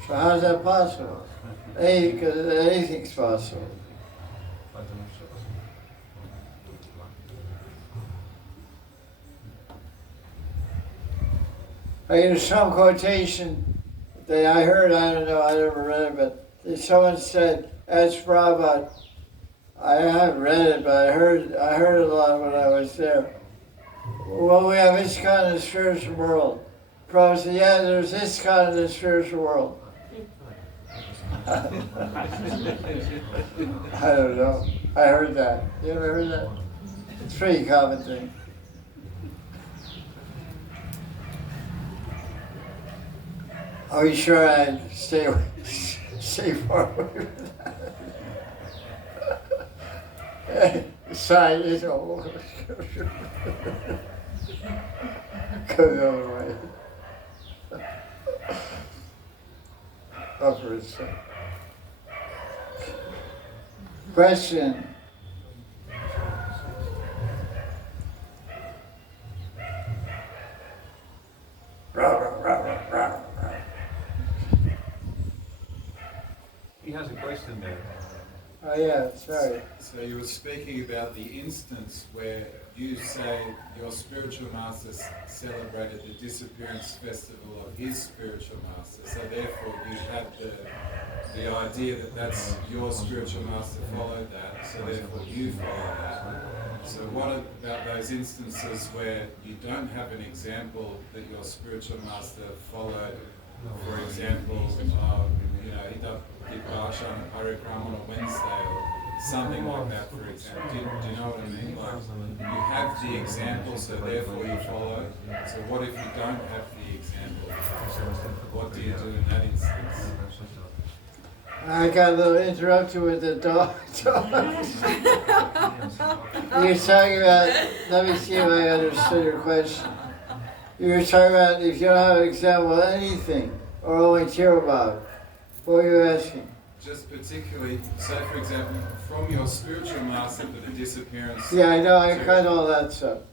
So how's that possible? Because anything's possible. There's some quotation that I heard, I don't know, I never read it, but someone said, ask Prabhupada, I haven't read it, but I heard it a lot when I was there. Well, we have ISKCON in the spiritual world. Prabhupada said, yeah, there's ISKCON in the spiritual world. I don't know. I heard that. You ever heard that? It's a pretty common thing. Are you sure I stay far away from that? Side is all. Go the other way. Upper is side. Question. He has a question there. Oh yeah, sorry. So you were speaking about the instance where you say your spiritual master celebrated the disappearance festival of his spiritual master. So therefore you had the idea that that's your spiritual master followed that, so therefore you follow that. So what about those instances where you don't have an example that your spiritual master followed? For example, he did Bharshan Parikrama on a Wednesday or something like that, for example. Do you know what I mean? Like, you have the example, so therefore you follow. So what if you don't have the example? What do you do in that instance? I got a little interrupted with the dog. You're talking about, let me see if I understood your question. You were talking about if you don't have an example of anything, or only hear about it. What were you asking? Just particularly, so for example, from your spiritual master for the disappearance. Yeah, I know, I got all that stuff.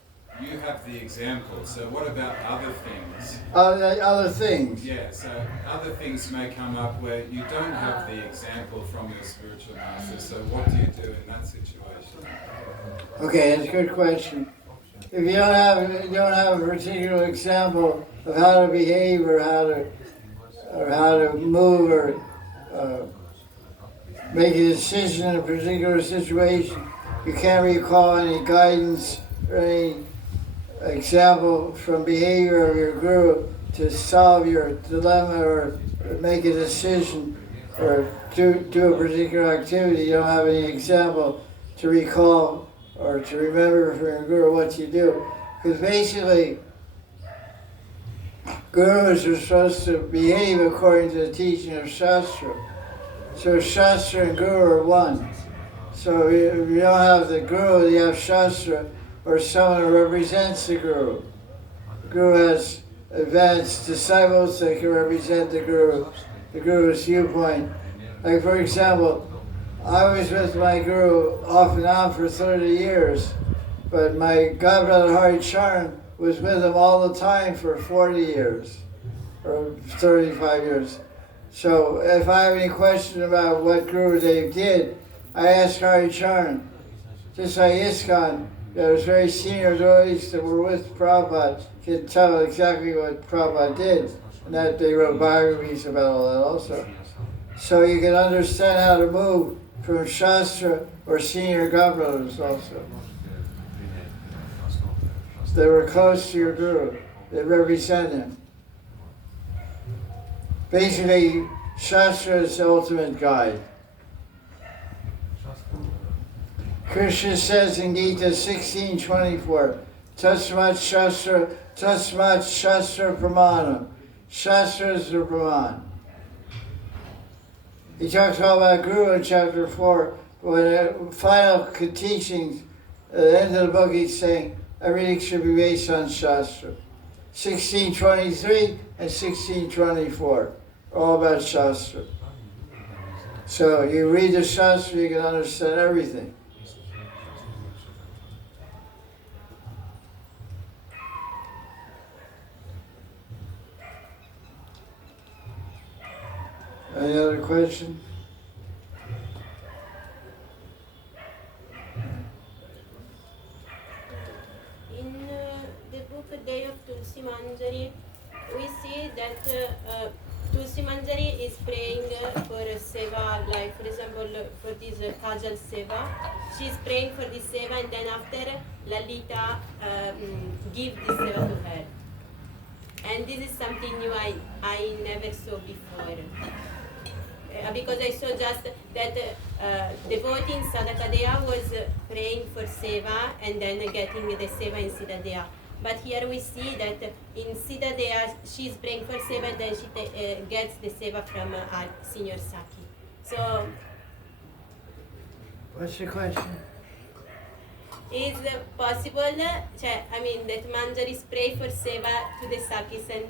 You have the example, so what about other things? Other things? Yeah, so other things may come up where you don't have the example from your spiritual master, so what do you do in that situation? Okay, that's a good question. If you don't have a particular example of how to behave or how to move or make a decision in a particular situation, you can't recall any guidance or any example from behavior of your guru to solve your dilemma or make a decision or do a particular activity. You don't have any example to recall or to remember from your guru what you do. Because basically, gurus are supposed to behave according to the teaching of Shastra. So Shastra and Guru are one. So if you don't have the Guru, you have Shastra or someone who represents the Guru. The Guru has advanced disciples that can represent the Guru's viewpoint. Like for example, I was with my Guru off and on for 30 years, but my godbrother Hari Katha was with him all the time for 40 years, or 35 years. So if I have any question about what Guru Dev did, I ask Hari Katha. Just like ISKCON, there's very senior devotees that were with Prabhupada can tell exactly what Prabhupada did, and that they wrote biographies about all that also. So you can understand how to move from Shastra or senior governors also. They were close to your Guru. They represent him. Basically, Shastra is the ultimate guide. Krishna says in Gita 16:24, Tasmat Shastra Pramana. Shastra is the Brahman. He talks all about Guru in chapter 4, when the final teachings, at the end of the book, he's saying everything should be based on Shastra. 16:23 and 16:24, all about Shastra. So you read the Shastra, you can understand everything. Any other question? In the book Day of Tulsi Manjari, we see that Tulsi Manjari is praying for seva, like for example for this Kajal seva. She is praying for this seva, and then after Lalita give this seva to her. And this is something new I never saw before. Because I saw just that devotee in Sadhakadeya was praying for seva and then getting the seva in Siddhadeya. But here we see that in Siddhadeya she is praying for seva and then she gets the seva from our senior Saki. So, What's your question? is possible, that Manjaris pray for seva to the Sakis and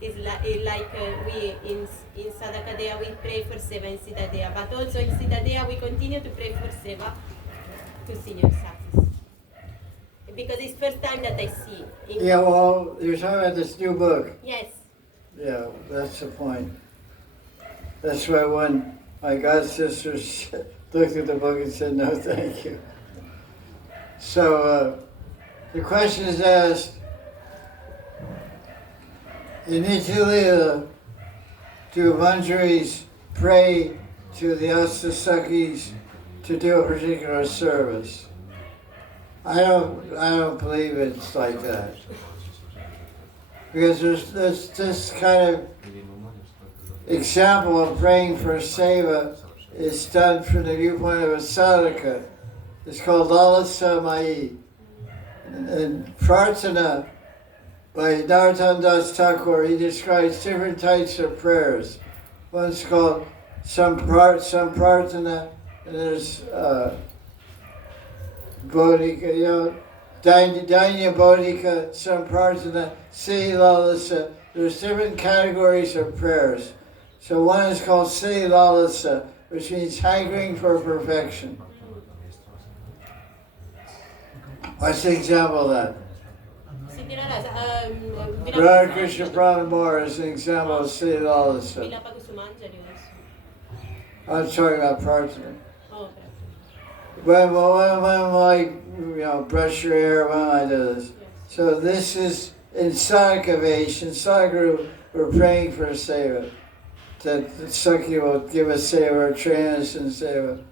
is like we in Sadhakadeya we pray for seva in Siddhadeya, but also in Siddhadeya we continue to pray for seva to senior Sakis. Because it's first time that I see. Yeah, well, you're talking about this new book. Yes. Yeah, that's the point. That's why when my god sisters looked at the book and said, no, thank you. So the question is asked, in Nitya do Manjaris pray to the Astasakis to do a particular service? I don't believe it's like that. Because there's this kind of example of praying for seva is done from the viewpoint of a sadhaka. It's called Lalasa Mai. And Prarthana by Narottam Das Thakur, he describes different types of prayers. One's called Samprarthana, and there's Bodhika, Dainya Bodhika, Samprarthana, Siddhi Lalasa. There's different categories of prayers. So one is called Siddhi Lalasa, which means hankering for perfection. What's the example of that? Radha Krishna Pranamar is an example of Siddhi Lalasa. I'm talking about Prarthana. When I brush your hair, when I do this. So this is in Sadhaka Vesh, in Sadhguru, we're praying for a seva. That the Sakya will give us seva or train us in seva.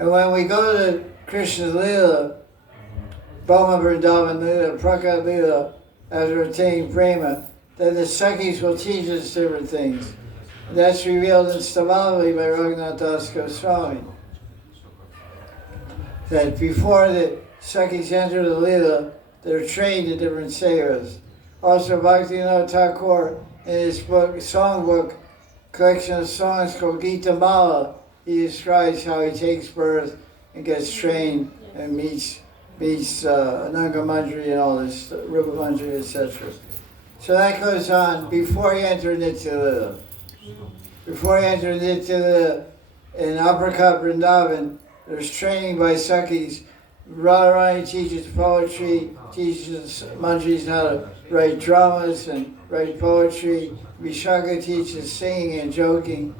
And when we go to Krishna's Leela, Bhama Vrindavan Leela, Prakat Leela, after attaining prema, then the Sakis will teach us different things. And that's revealed in Stavali by Raghunath Das Goswami. That before the Sakis enter the Leela, they're trained in different sevas. Also, Bhaktivinoda Thakur, in his book, songbook, collection of songs called Gita Mala, he describes how he takes birth and gets trained and meets Ananga Manjari and all this, Rupa Manjari, etc. So that goes on before you enter Nitya Lila. Before you enter Nitya Lila, in Uppercut Vrindavan, there's training by Sakis. Radharani teaches poetry, teaches Manjaris how to write dramas and write poetry. Vishaka teaches singing and joking.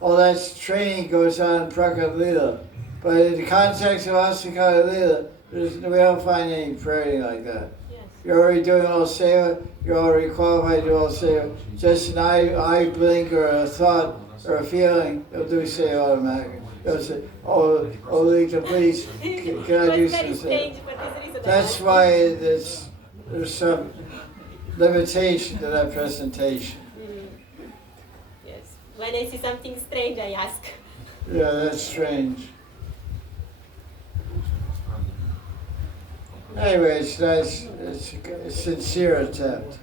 All that training goes on in Prakat Lila. But in the context of Astakata Lila, we don't find any praying like that. Yes. You're already doing all seva, you're already qualified to do all seva. Just an eye blink or a thought or a feeling, they'll do say automatically. They'll say, oh, Lita, please, can I do something? That's why there's some limitation to that presentation. Yes. When I see something strange, I ask. Yeah, that's strange. Anyway, it's nice. It's a sincere attempt.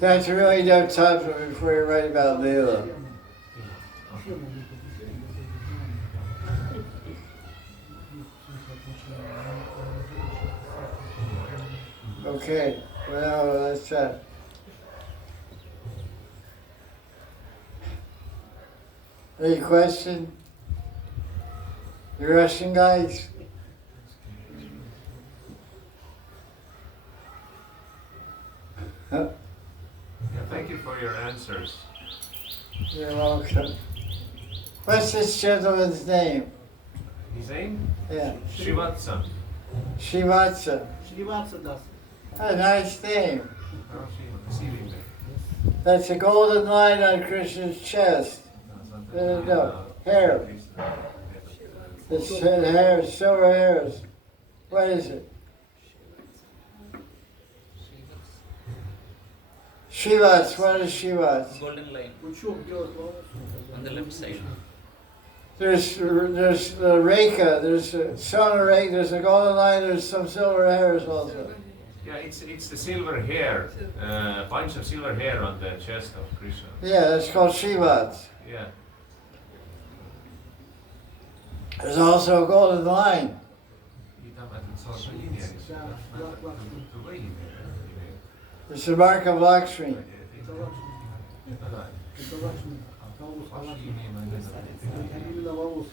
You have to really have time for it before you write about Leela. Okay, well, let's try. Any question? You Russian guys? Huh? Yeah, thank you for your answers. You're welcome. What's this gentleman's name? His name? Yeah. Shivatsa. Shivatsa. Srivasa Das. A nice name. Oh, Shiva. That's a golden line on Krishna's chest. No, hair. It's hair, silver hairs. What is it? Shivats, what is Shivats? Golden line Пучок белых волос. on the left side. There's the Reka, there's a Sona Reka, there's a golden line, there's some silver hairs also. Yeah, it's the silver hair, bunch of silver hair on the chest of Krishna. Yeah, that's called Shivats. Yeah. There's also a golden line. It's the mark of Lakshmi. Это Лакшми. Волос, Лакшми. Именно волос.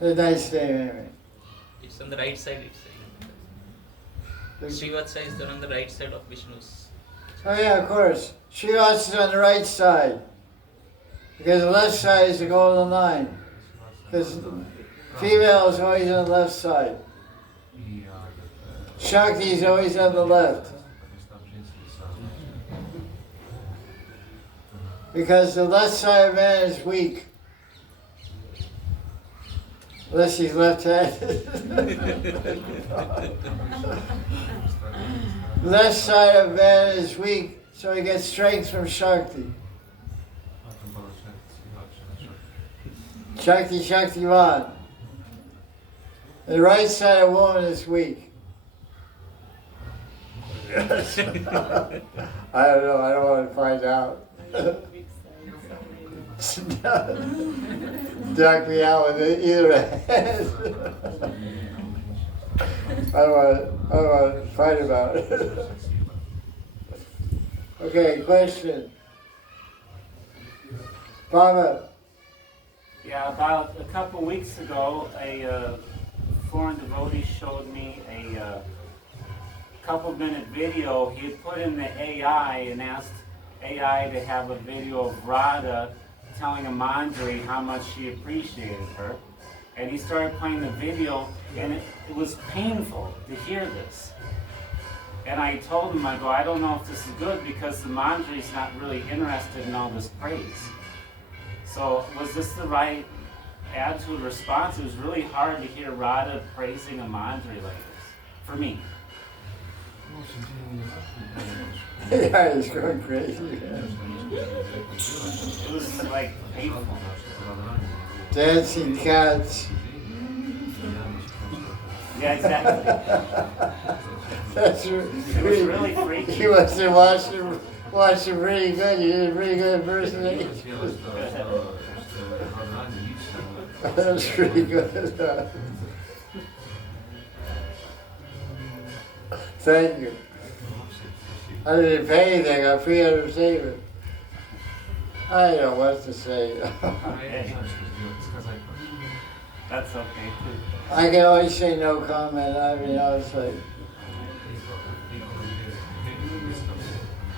A nice name, anyway. It's on the right side. It's Srivatsa is on the right side of Vishnu's. Oh yeah, of course. Shivats is on the right side. Because the left side is the golden line. Because female is always on the left side. Shakti is always on the left. Because the left side of man is weak. Unless he's left-handed. Left side of man is weak, so he gets strength from Shakti. Shaktivan. The right side of woman is weak. I don't know, I don't want to find out. Dug me out with either hand. I don't want to fight about it. Okay, question. Baba. Yeah, about a couple weeks ago, a foreign devotee showed me a couple-minute video. He had put in the AI and asked AI to have a video of Radha telling a Manjari how much she appreciated her. And he started playing the video, and it was painful to hear this. And I told him, I go, I don't know if this is good because the Manjari's not really interested in all this praise. So was this the right attitude response? It was really hard to hear Radha praising a Manjari like this, for me. Yeah, he's going crazy. It was like painful. Dancing cats. Yeah, exactly. That's It was really freaky. He must have watched him really good. You did a pretty good impersonation. That's pretty good. Thank you. I didn't pay anything. I got free entertainment. I don't know what to say. That's okay too. I can always say no comment. I mean, I was like,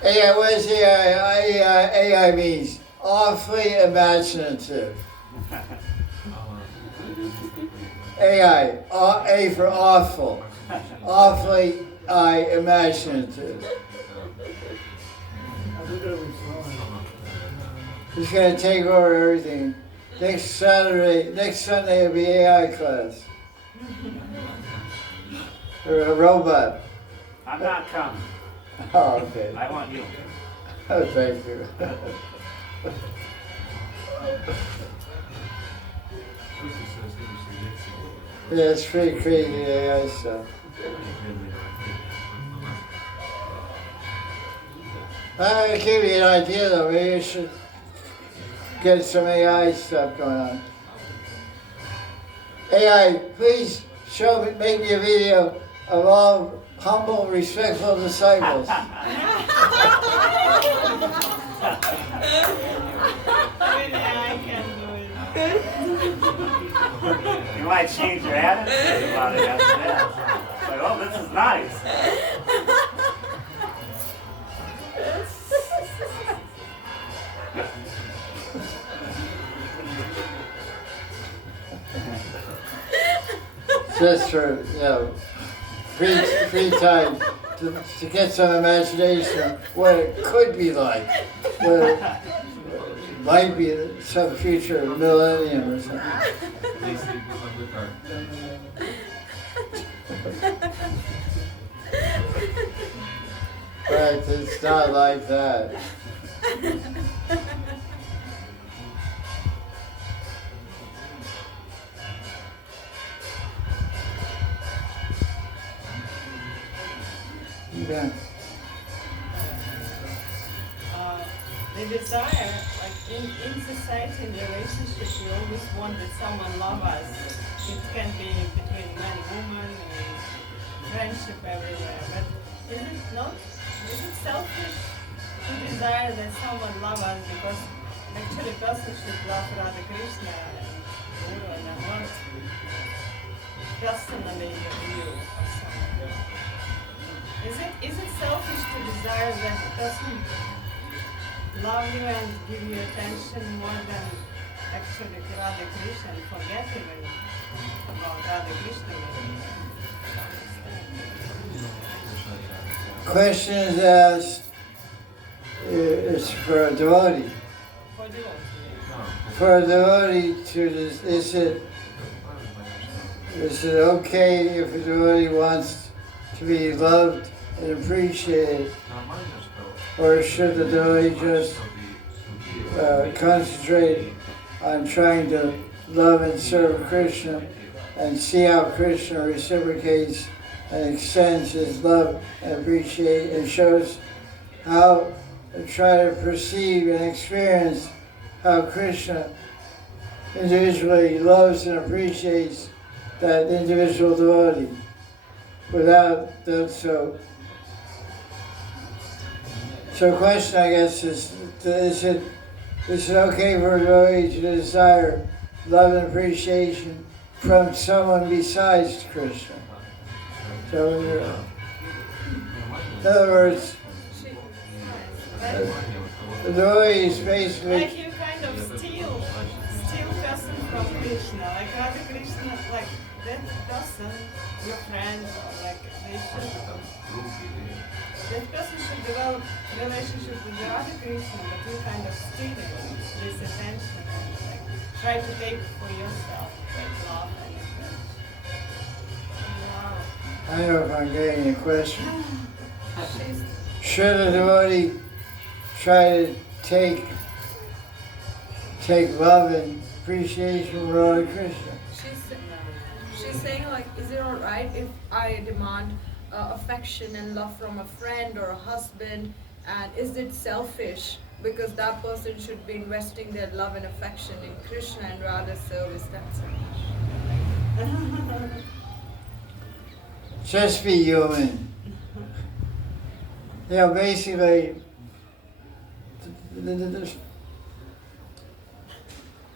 AI, what is AI? AI means awfully imaginative. AI, A for awful. Awfully I imaginative. He's going to take over everything. Next Sunday will be AI class. Or a robot. I'm not coming. Oh, okay. I want you. Oh, thank you. Yeah, it's pretty crazy AI stuff. I'll give you an idea though, maybe you should get some AI stuff going on. AI, please make me a video of all humble, respectful disciples. You might change your attitude about it after that. It's like, oh, this is nice. Just for, free time to get some imagination of what it could be like. What it might be some future millennium or something. But it's not like that. Yeah. The desire, like in society, in relationship, we always want that someone love us. It can be between man and woman, and friendship everywhere. But is it selfish to desire that someone love us? Because actually, person should love Radha Krishna and Guru and not personally you or someone. Is it selfish to desire that the person love you and give you attention more than actually Radha Krishna and forget even about Radha Krishna maybe? Question is asked, is for a devotee. For devotee. For a devotee is it okay if a devotee wants to be loved and appreciated, or should the devotee just concentrate on trying to love and serve Krishna and see how Krishna reciprocates and extends his love and appreciate and shows how to try to perceive and experience how Krishna individually loves and appreciates that individual devotee without that. So question, I guess, is it okay for a devotee to desire love and appreciation from someone besides Krishna? So, in other words, the devotee is basically... Like you kind of steal person from Krishna, like Radha Krishna, like that person, your friend, or like they should... That person should develop relationship with the Radha Krishna, but you kind of steal this attention and like try to take for yourself, like love and attention. Wow. I don't know if I'm getting your question. Should a devotee try to take love and appreciation from Radha Krishna? She's saying, like, is it alright if I demand affection and love from a friend or a husband, and is it selfish because that person should be investing their love and affection in Krishna and Radha's service? That's it. Just be human. Basically,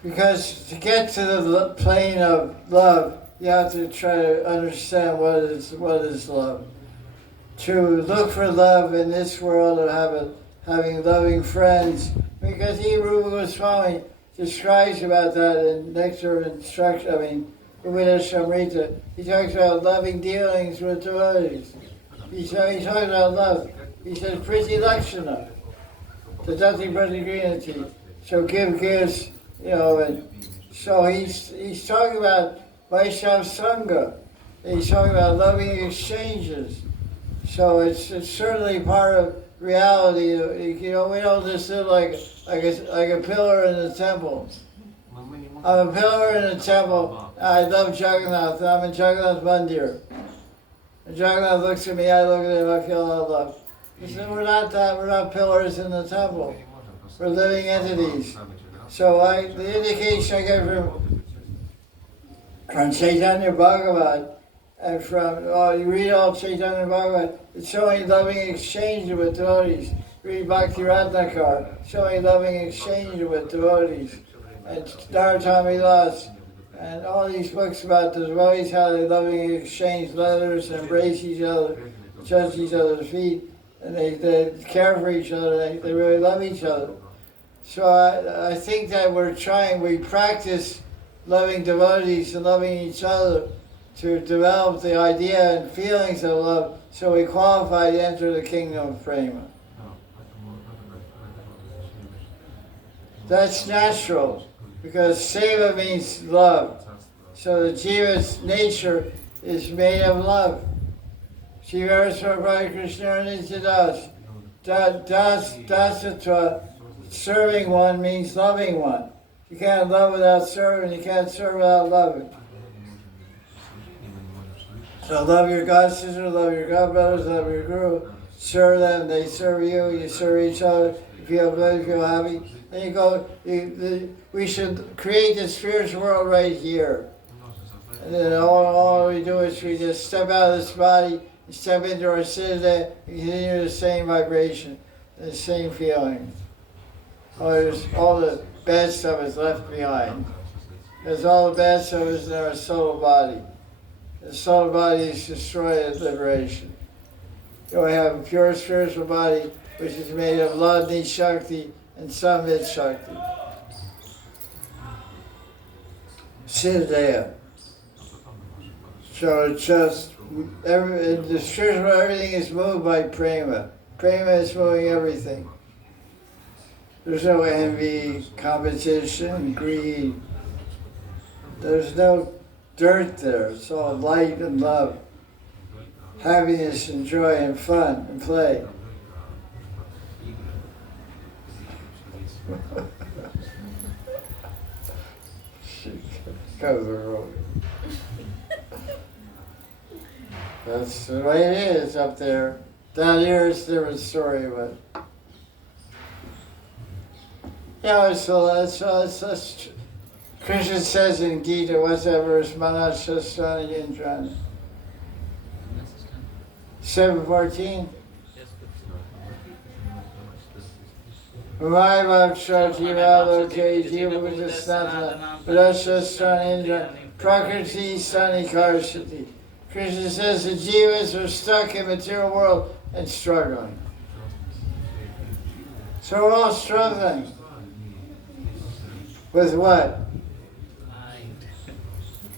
because to get to the plane of love, you have to try to understand what is love. To look for love in this world of having loving friends, because Gaudiya Swami describes about that in Nectar of Instruction, Gopal. He talks about loving dealings with devotees. He's talking about love. He says, Priti Lakshana, Tadati Pratigrinati. So give gifts, and so he's talking about Vaishnava Sangha. He's talking about loving exchanges. So it's certainly part of reality. We don't just live like a pillar in the temple. I'm a pillar in the temple. I love Jagannath. I'm in Jagannath Mandir. And Jagannath looks at me, I look at him, I feel all love. He said, we're not that, we're not pillars in the temple. We're living entities. So the indication I get from Chaitanya Bhagavat, and you read all Chaitanya Bhagavat, it's showing loving exchange with devotees. Read Bhakti Ratnakar, showing loving exchange with devotees. And Narottama Das, and all these books about the devotees, how they loving exchange letters, embrace each other, touch each other's feet, and they care for each other, they really love each other. So I think that we practice loving devotees and loving each other to develop the idea and feelings of love, so we qualify to enter the kingdom of prema. That's natural, because seva means love. So the jiva's nature is made of love. Jivarasvara Krishna Nityadas. Dasatva, serving one means loving one. You can't love without serving, you can't serve without loving. So love your god sister, love your god brothers, love your guru. Serve them, they serve you, you serve each other. You feel good, you feel happy. Then you go, we should create the spiritual world right here. And then all we do is we just step out of this body, and step into our siddha, and continue the same vibration, the same feeling. All the bad stuff is left behind. Because all the bad stuff is in our soul body. The soul body is destroyed at liberation. So we have a pure spiritual body, which is made of Ladni Shakti and Samvit Shakti. Siddhya. So it's just, in the spiritual, everything is moved by prema. Prema is moving everything. There's no envy, competition, greed. There's no dirt there. It's all light and love. Happiness and joy and fun and play. That's the way it is up there. Down here it's a different story, but that's Krishna says in Gita, what's that verse? Manasasana Indrana. 7:14. Vaivav Shratiralo Ke Jiva Snatana Rasasana Indra Prakriti Sanikarshati. Krishna says the jivas are stuck in the material world and struggling. So we're all struggling. With what?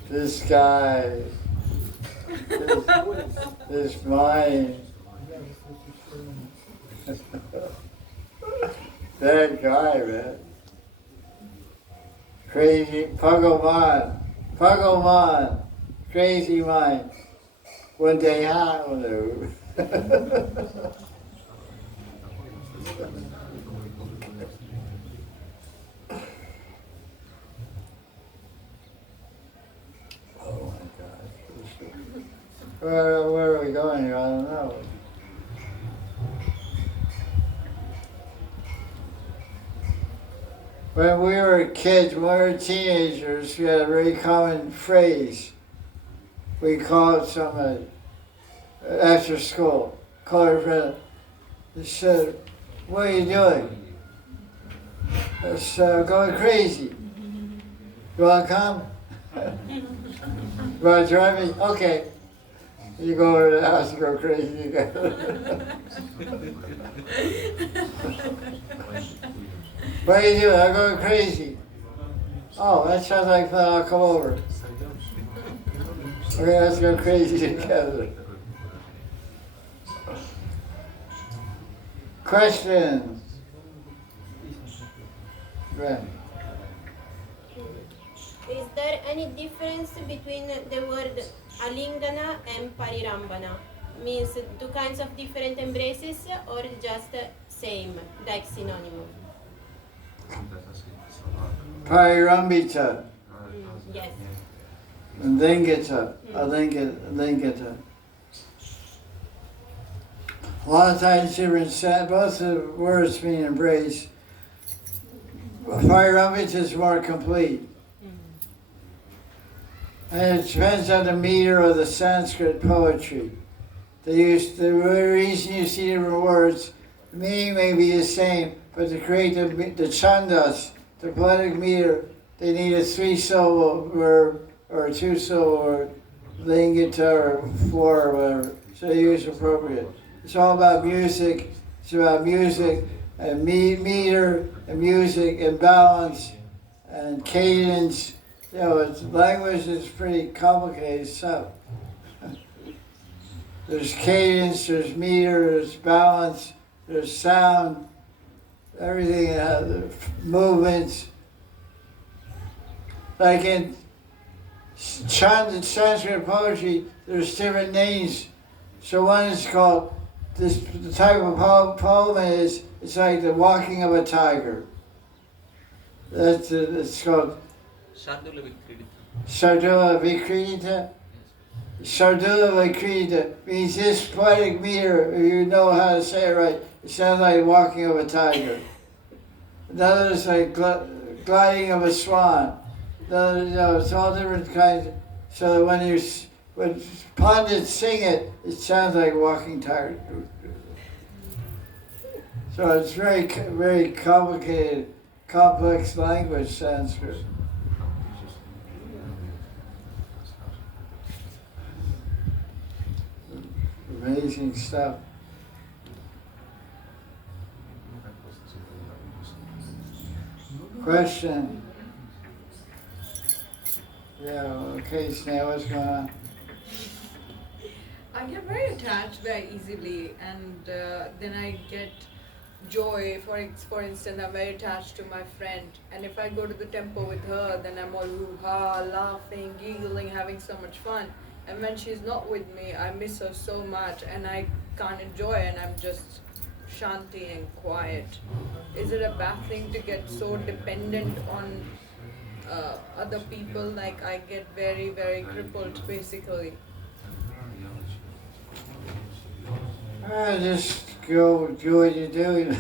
This guy. This mind. That guy, man. Crazy Bhagavan. Crazy mind. One day, Where are we going here? I don't know. When we were kids, when we were teenagers, we had a very common phrase. We called somebody after school, called our friend. They said, "What are you doing?" I said, "Going crazy. You want to come? You want to join me? Okay." You go over to the house and go crazy together. What are you doing? I'm going crazy. Oh, that sounds like fun. I'll come over. Okay, let's go crazy together. Questions? Right. Is there any difference between the word alingana and parirambana? Means two kinds of different embraces or just same, like synonym? Parirambita, Yes. lingita, lingita. A lot of times different both the words mean embrace. Parirambita is more complete. And it depends on the meter of the Sanskrit poetry. They use the reason you see different words, the meaning may be the same, but to create the chandas, the poetic meter, they need a 3-syllable verb or a 2-syllable word, lingita or floor or whatever. So they use appropriate. It's all about music. It's about music and meter and music and balance and cadence. You know, language is pretty complicated stuff. There's cadence, there's meter, there's balance, there's sound, everything, movements. Like in Sanskrit poetry, there's different names. So one is called, the type of poem is, it's like the walking of a tiger. It's called Shardula Vikridita. Shardula Vikridita means this poetic meter, if you know how to say it right, it sounds like walking of a tiger. Another is like gliding of a swan. Another, it's all different kinds. So that when pundits sing it, it sounds like walking tiger. So it's very, very complicated, complex language, Sanskrit. Amazing stuff. Question? Yeah, okay, Snail, what's going on? I get very attached very easily, and then I get joy. For instance, I'm very attached to my friend, and if I go to the temple with her, then I'm all hoo-ha, laughing, giggling, having so much fun. And when she's not with me, I miss her so much, and I can't enjoy, and I'm just shanti and quiet. Is it a bad thing to get so dependent on other people? Like I get very, very crippled, basically. Just go do what you do.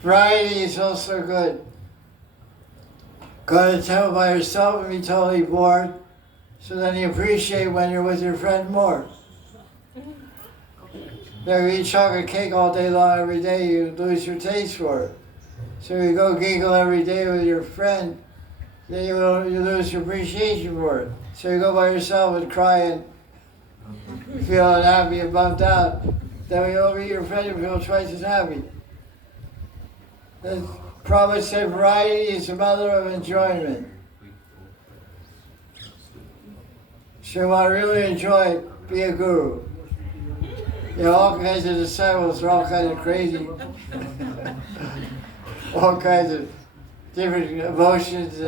Variety is also good. Go to the temple by yourself and be totally bored, so then you appreciate when you're with your friend more. You eat chocolate cake all day long every day, you lose your taste for it. So you go giggle every day with your friend, then you lose your appreciation for it. So you go by yourself and cry and feel unhappy and bummed out. Then when you go meet your friend, you feel twice as happy. The Prabhupada said variety is the mother of enjoyment. So you want to really enjoy it, be a guru. You know, all kinds of disciples are all kinds of crazy. All kinds of different emotions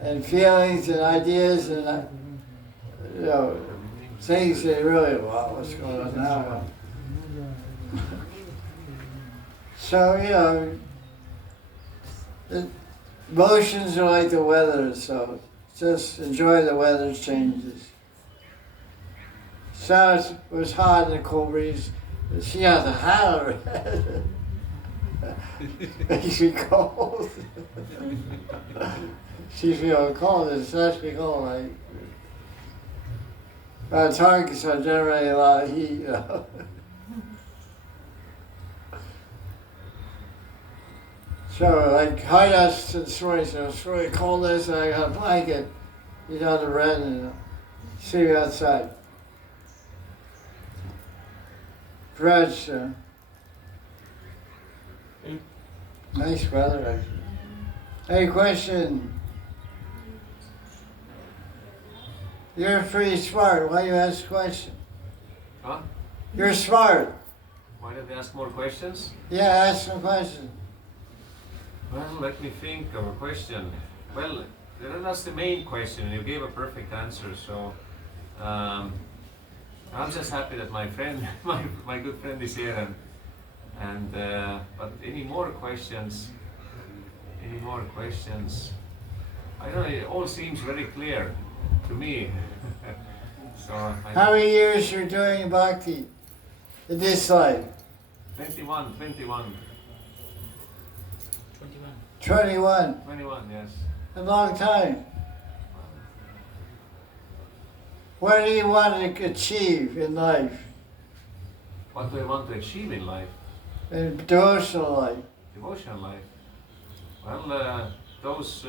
and feelings and ideas and, things that really, wow, what's going on now? So, emotions are like the weather, so just enjoy the weather changes. So it was hot in the cool breeze. She has a hat on her head. Makes me cold. She feels cold, it's actually cold. It's hard because I generate a lot of heat, So, like, Haridas this morning, so it's really cold, and I got a blanket. He's on the red and see me outside. Fresh, nice weather, actually. Hey, question? You're pretty smart. Why you ask a question? Huh? You're smart. Why don't they ask more questions? Yeah, ask some questions. Well, let me think of a question. Well, that's the main question, and you gave a perfect answer. So I'm just happy that my friend, my good friend, is here. And but any more questions? Any more questions? I don't know. It all seems very clear to me. So How many years you're doing bhakti in this life? 21. 21. 21, yes. A long time. What do you want to achieve in life? What do I want to achieve in life? In devotional life? Devotional life. Well, those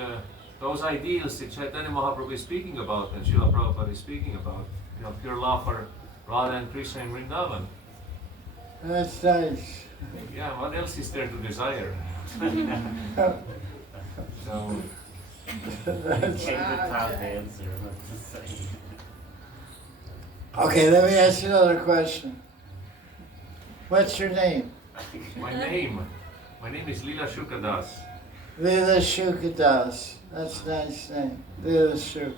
ideals that Chaitanya Mahaprabhu is speaking about and Srila Prabhupada is speaking about, you know, pure love for Radha and Krishna in Vrindavan. That's nice. Yeah, what else is there to desire? So, That's- Take the top answer. What to say? Okay, let me ask you another question. What's your name? my name is Leela Shukadas. Leela Shukadas. That's a nice name. Leela Shuk.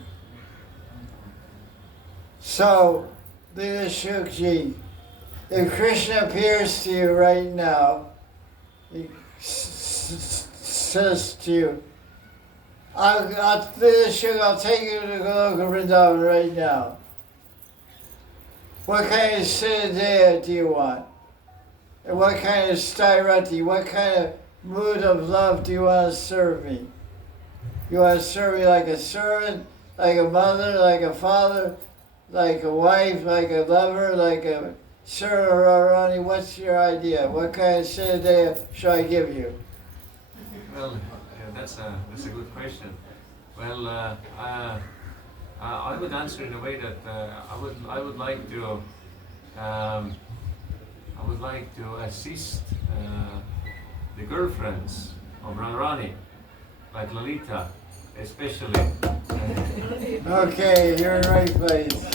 So, Leela Shukji, if Krishna appears to you right now, he says to you, Leela Shuk, I'll take you to Goloka Vrindavan right now. What kind of sadhya do you want? And what kind of sthairati, what kind of mood of love do you want to serve me? You want to serve me like a servant, like a mother, like a father, like a wife, like a lover, like a servant or Radharani? What's your idea? What kind of sadhya should I give you? Well, yeah, that's a good question. Well, I would answer in a way that I would like to assist the girlfriends of Radharani, like Lalita, especially. Okay, you're in the right place.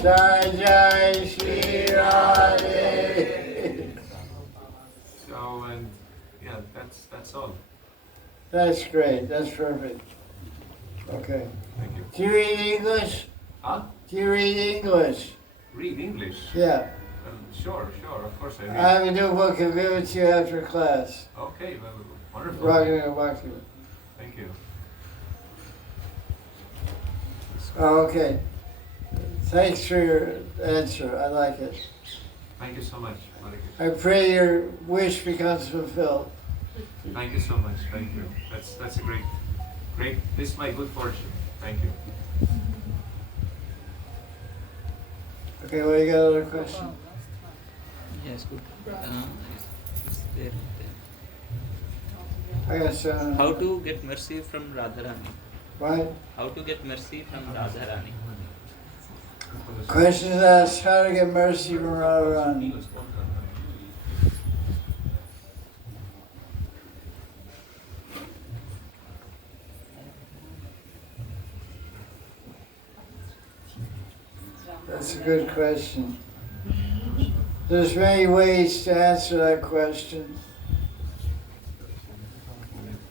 Jaya Jaya Sri Radhe. So, and yeah, that's all. That's great. That's perfect. Okay. Thank you. Do you read English? Huh? Do you read English? Read English? Yeah. Sure, of course I read. I have a new book. I'll give it to you after class. Okay, well, wonderful. Bhakti. Thank you. Okay. Thanks for your answer. I like it. Thank you so much. I pray your wish becomes fulfilled. Thank you so much. Thank you. That's a great. This is my good fortune. Thank you. Okay, well, you got another question? Yes, good. It's there. I got some. How to get mercy from Radharani? What? How to get mercy from Radharani? Question is asked, how to get mercy from Radharani. That's a good question. There's many ways to answer that question.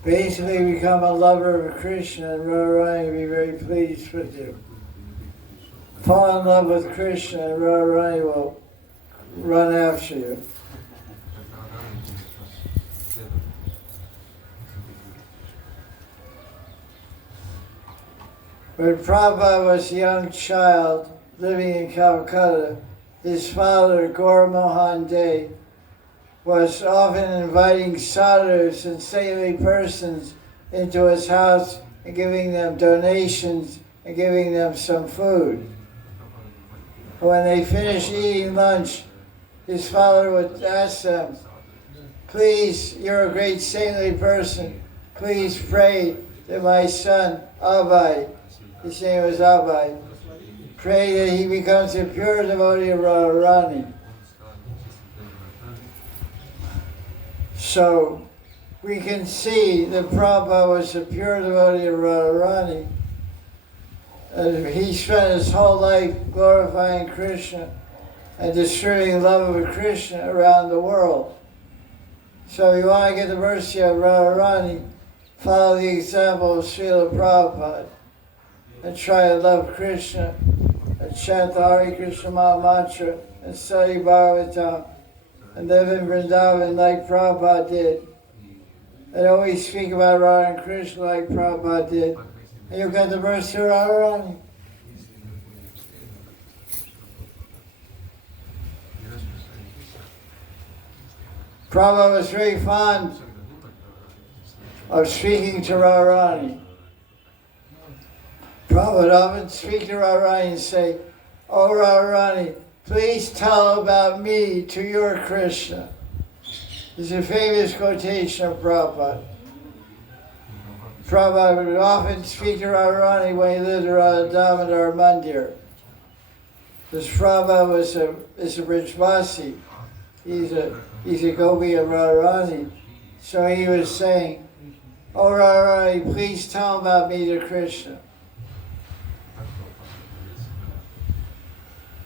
Basically, become a lover of Krishna, and Radharani will be very pleased with you. Fall in love with Krishna, and Radharani will run after you. When Prabhupada was a young child living in Calcutta, his father, Gaur Mohan Dey, was often inviting sadhus and saintly persons into his house and giving them donations and giving them some food. When they finished eating lunch, his father would ask them, please, you're a great saintly person, please pray that my son, Abhay, his name was Abhay, pray that he becomes a pure devotee of Radharani. So we can see that Prabhupada was a pure devotee of Radharani, And he spent his whole life glorifying Krishna and distributing love of Krishna around the world. So if you want to get the mercy of Radharani, follow the example of Srila Prabhupada and try to love Krishna and chant the Hari Krishna Maha Mantra and study Bhagavatam and live in Vrindavan like Prabhupada did. And always speak about Radha and Krishna like Prabhupada did. And you'll get the mercy of Radharani. Prabhupada was very fond of speaking to Radharani. Prabhupada would often speak to Radharani and say, "Oh Radharani, please tell about me to your Krishna." It's a famous quotation of Prabhupada. Prabhupada would often speak to Radharani when he lived around Damodar Mandir. Because Prabhupada is a Brijvasi. He's a Gopi of Radharani. So he was saying, "Oh Radharani, please tell about me to Krishna.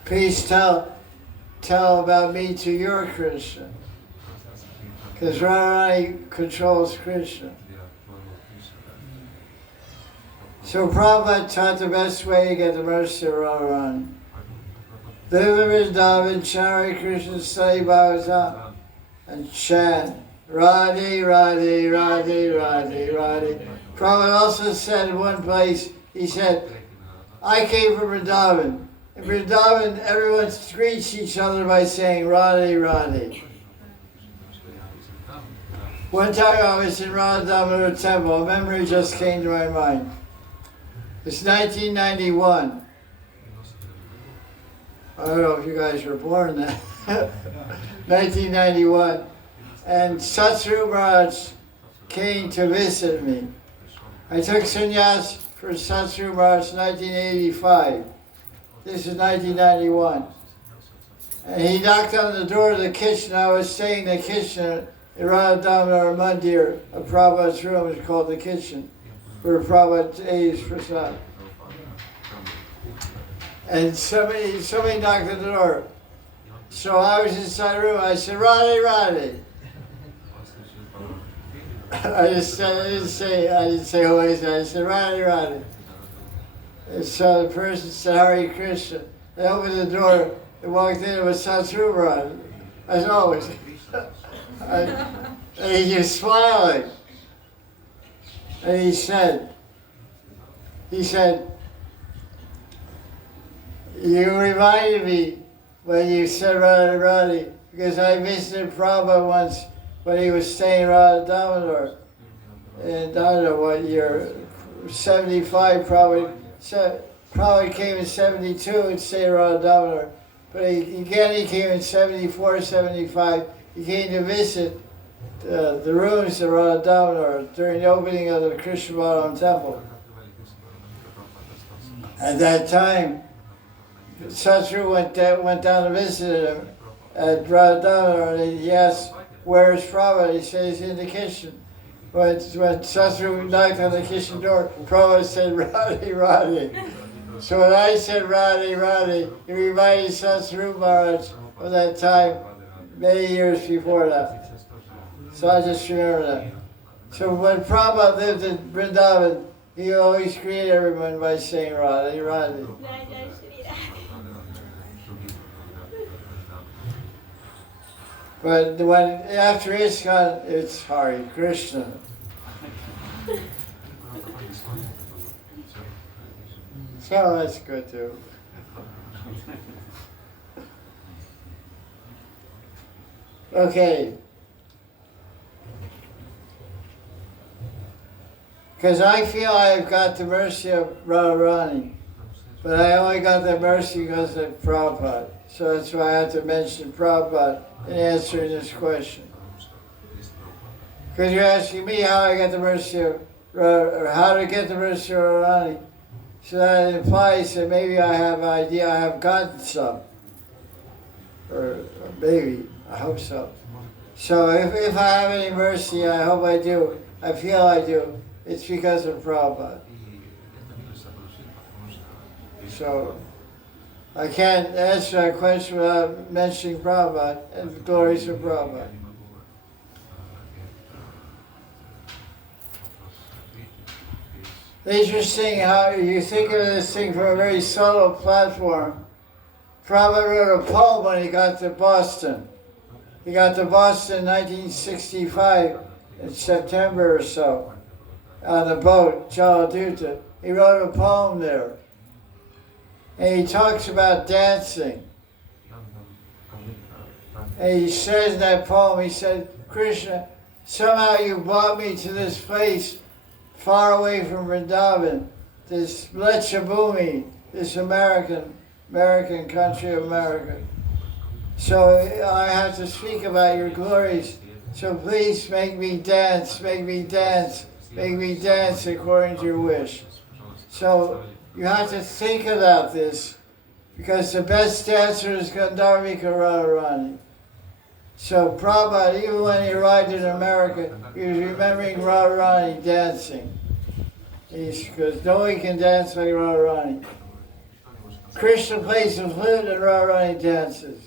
Please tell about me to your Krishna." Because Radharani controls Krishna. So Prabhupada taught the best way to get the mercy of Radharani. Live in Vrindavan, chant Hare Krishna, study Bhagavatam, and chant Radhe, Radhe, Radhe, Radhe, Radhe. Prabhupada also said in one place, he said, "I came from Vrindavan. In Vrindavan, everyone greets each other by saying Radhe, Radhe." One time I was in Radha Damodar Temple, a memory just came to my mind. It's 1991. I don't know if you guys were born then. 1991. And Satsang Maharaj came to visit me. I took sannyas for Satsang Maharaj in 1985. This is 1991. And he knocked on the door of the kitchen. I was staying in the kitchen in Radha Damodar Mandir. A Prabhupada's room is called the kitchen, where Prabhupada ate his prasad. And somebody knocked on the door. So I was inside the room. I said, "Radhe, Radhe." I didn't say who I said. I said, "Radhe, Radhe." And so the person said, "Hare Krishna." They opened the door and walked in. It was Satsang Maharaj, as always. And he was smiling. And he said, "You reminded me when you said Radhe, Radhe, because I visited Prabhupada once when he was staying in Radha Damodar. And I don't know what year, 75 probably. Probably came in 72 and stayed in Radha Damodar. But he came in 74, 75. He came to visit the ruins of Radha Damodar during the opening of the Krishna Balaram temple. At that time, Satsang went down to visit him at Radha Damodar, and he asked, "Where's Prabhupada?" He said, "He's in the kitchen." When Satsang knocked on the kitchen door, Prabhupada said, "Radhe, Radhe." So when I said Radhe, Radhe, it reminded Satsang Maharaj of that time many years before that. So I just remember that. So when Prabhupada lived in Vrindavan, he always greeted everyone by saying Radhe, Radhe. Jaya Jaya Sri Radhe. But after ISKCON, it's Hari Krishna. So that's good too. Okay. Because I feel I've got the mercy of Radharani, but I only got the mercy because of Prabhupada. So that's why I have to mention Prabhupada in answering this question. Because you're asking me how I get the mercy of, or how to get the mercy of Radharani. So that implies that maybe I have an idea, I have gotten some. Or maybe, I hope so. So if I have any mercy, I hope I do, I feel I do, it's because of Prabhupada. So I can't answer that question without mentioning Prabhupada and the glories of Prabhupada. Interesting how you think of this thing from a very subtle platform. Prabhupada wrote a poem when he got to Boston. He got to Boston in 1965 in September or so on a boat, Jaladuta. He wrote a poem there. And he talks about dancing. And he says in that poem, he said, Krishna, somehow you brought me to this place far away from Vrindavan, this Lechabhumi, this American country of America. So I have to speak about your glories. So please make me dance, make me dance, make me dance according to your wish. So you have to think about this, because the best dancer is Gandharvika Radharani. So Prabhupada, even when he arrived in America, he was remembering Radharani dancing. Because no one can dance like Radharani. Krishna plays the flute and Radharani dances.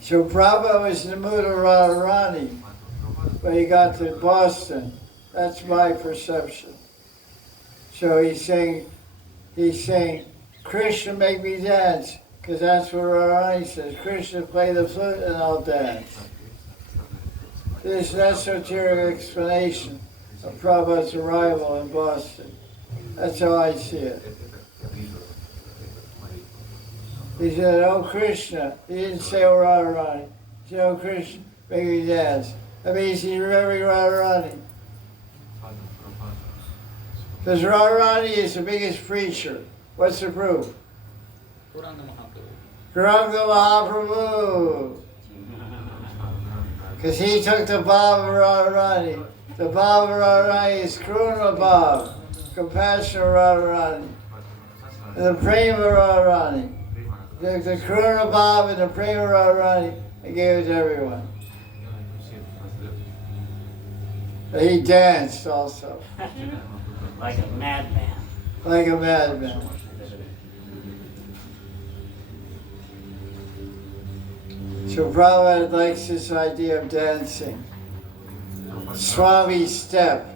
So Prabhupada was in the mood of Radharani when he got to Boston. That's my perception. So he's saying, Krishna make me dance, because that's what Radharani says. Krishna play the flute and I'll dance. This is an esoteric explanation of Prabhupada's arrival in Boston. That's how I see it. He said, oh Krishna. He didn't say, oh Radharani. He said, oh Krishna, make me dance. That means he's remembering Radharani. Because Radharani is the biggest preacher. What's the proof? Gauranga Mahaprabhu. Because he took the Bhav of Radharani. The Bhav of Radharani is Karuna Bhav, compassion of Radharani. And the Prema of Radharani. The Karuna Bhav and the Prema of Radharani, and gave it to everyone. But he danced also. Like a madman. Like a madman. So Prabhupada likes this idea of dancing. Swami step.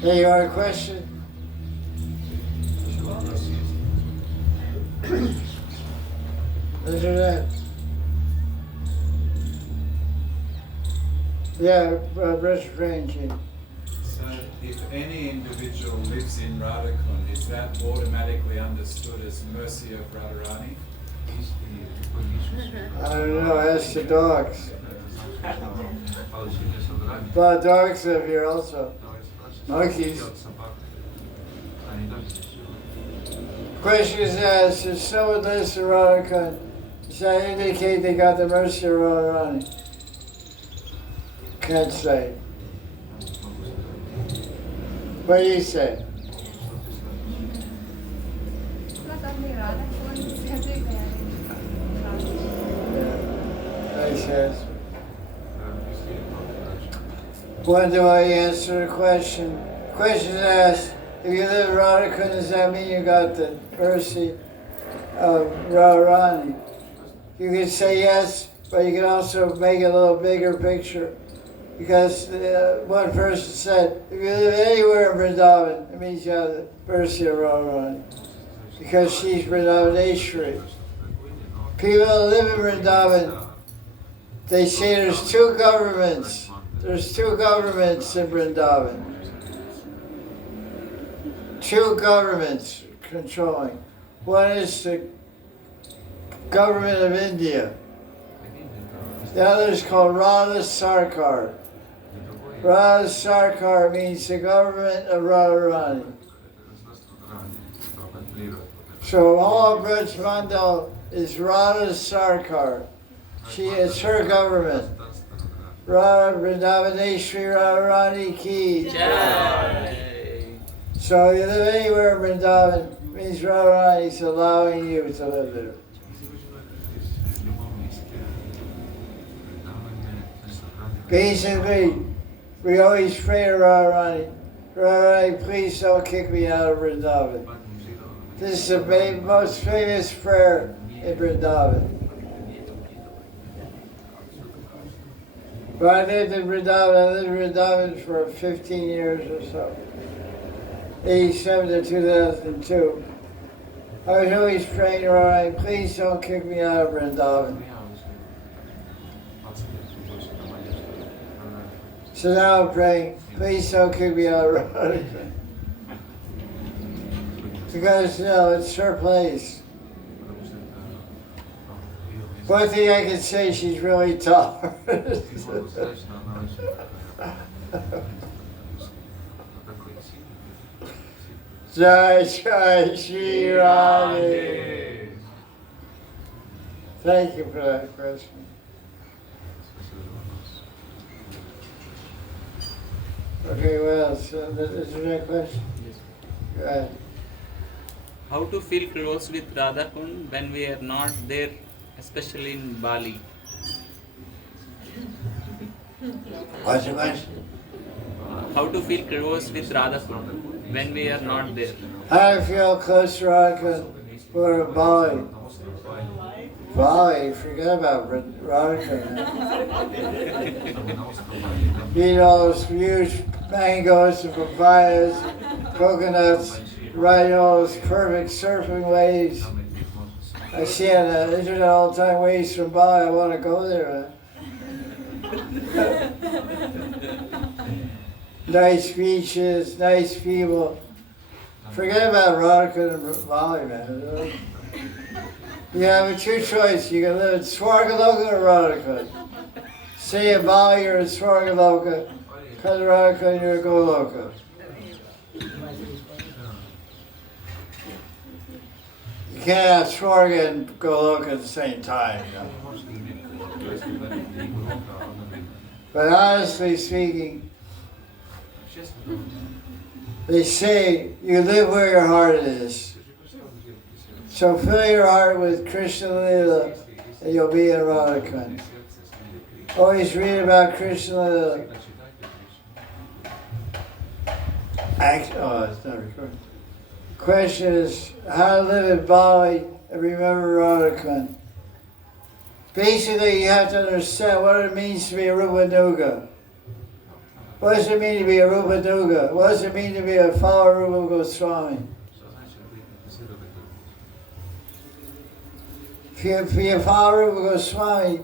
Hey, you have a question? Look at that. Yeah, British Ranger. So if any individual lives in Radha Kunda, is that automatically understood as mercy of Radharani? I don't know, ask the dogs. But dogs live here also. Monkeys. Question is asked, if someone lives in Radha Kunda, does that indicate they got the mercy of Radharani? Can't say. What do you say? Nice answer. When do I answer the question? Question is asked, if you live in Radha Kunda, does that mean you got the mercy of Radharani? You can say yes, but you can also make it a little bigger picture. Because one person said, if you live anywhere in Vrindavan, it means you have the mercy of Radharani. Because she's Vrindavaneshwari. People that live in Vrindavan, they say there's two governments. There's two governments in Vrindavan. Two governments controlling. One is the government of India. The other is called Radha Sarkar. Radha Sarkar means the government of Radharani. So all of Braj Mandal is Radha Sarkar. It's her government. Radha Vrindavaneshwari Radharani ki. Jai. So you live anywhere in Vrindavan, means Radharani is allowing you to live there. Basically, we always pray to Radharani, Radharani, please don't kick me out of Vrindavan. This is the most famous prayer in Vrindavan. But I lived in Vrindavan for 15 years or so. 87 to 2002. I was always praying to Radharani, please don't kick me out of Vrindavan. So now I'm praying, please don't kick me out of Radharani. Because, it's her place. One thing I can say, she's really tolerant. Jaya Jaya Sri Radhe. Thank you for that question. Okay, well, so is there a question? Yes. Go ahead. How to feel close with Radha Kunda when we are not there, especially in Bali? What's the question? How to feel close with Radha Kunda when we are not there? How to feel close to Radha Kunda for Bali? Bali, forget about Radha Kunda. Eat all those huge mangoes and papayas, coconuts, ride all those perfect surfing waves. I see on the internet all the time waves from Bali. I want to go there. Nice beaches, nice people. Forget about Radha Kunda and Bali, man. You have two choices. You can live in Swargaloka or Radha Kunda. Say in Bali you're in Swargaloka, come to Radha Kunda you're in Goloka. You can't have Swarga and Goloka at the same time. But honestly speaking, they say you live where your heart is. So fill your heart with Krishna Lila and you'll be in Radha Kunda. Always read about Krishna Lila. It's not recording. The question is how to live in Bali and remember Radha Kunda. Basically, you have to understand what it means to be a Rupa Nuga. What does it mean to be a Rupa Nuga? What does it mean to be a follower of Rupa Goswami? If you follow Rupa Goswami,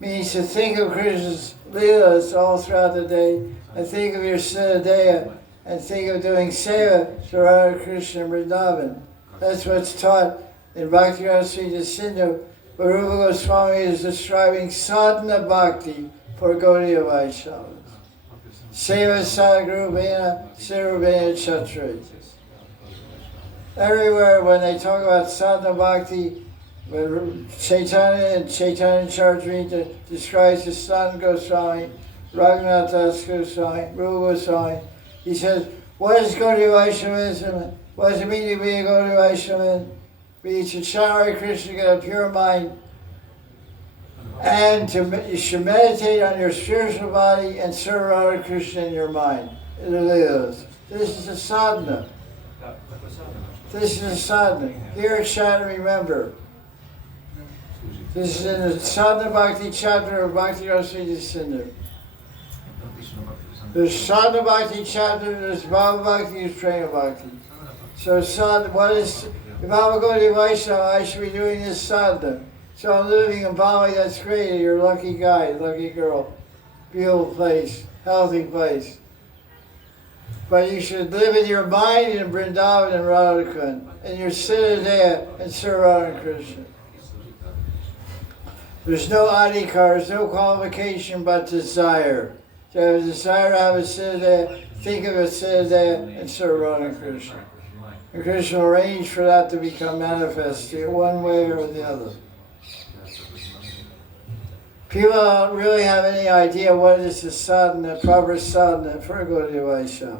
means to think of Krishna's Leelas all throughout the day, and think of your Sadhya, and think of doing Seva to Radha Krishna Vrindavan. That's what's taught in Bhakti-rasa Sindhu. But Rupa Goswami is describing sadhana bhakti for Gaudiya Vaisnava. Seva Sagrubena Sirubena Chatri. Everywhere when they talk about sadhana bhakti, when Chaitanya and Chaitanya Charitamrita describes his son Goswami, Raghunath Das Goswami, Rupa Goswami, he says, what is Gaudiya Vaishnavism? What does it mean to be a Gaudiya Vaishnava? Be to chant Hare Krishna, get a pure mind, and you should meditate on your spiritual body and serve Hare Krishna in your mind. It is. This is a sadhana. This is a sadhana. Hear, chant, and remember. This is in the Sadhana Bhakti chapter of Bhakti-rasa Sindhu. There's Sadhana Bhakti chapter, there's Bhava Bhakti, there's Prema Bhakti. So sadhana, if I'm a Gaudiya Vaishnava, I should be doing this sadhana. So I'm living in Bali, that's great, you're a lucky guy, lucky girl. Beautiful place, healthy place. But you should live in your mind in Vrindavan and Radha Kunda, and your Siddhanta and serve Radha Krishna. There's no adhikar, there's no qualification but desire. To have a desire to have a Siddhanta, think of a Siddhanta and serve Radha Krishna. And Krishna will arrange for that to become manifest in one way or the other. People don't really have any idea what is the sadhana, the proper sadhana for a Gaudiya Vaishnava.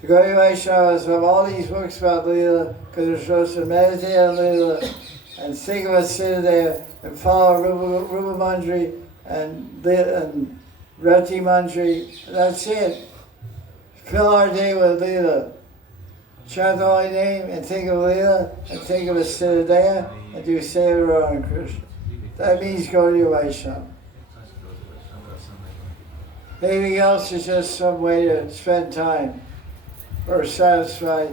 The Gaudiya Vaishnavas have all these books about Leela, because they're supposed to meditate on Leela and think about Siddhanta and follow Rupa Mandri and Rati Mandri. That's it. Fill our day with Leela. Chant the holy name and think of Leela and think of a Siddhanta and do Seva on Krishna. That means Gaudiya Vaishnava. Anything else is just some way to spend time or satisfy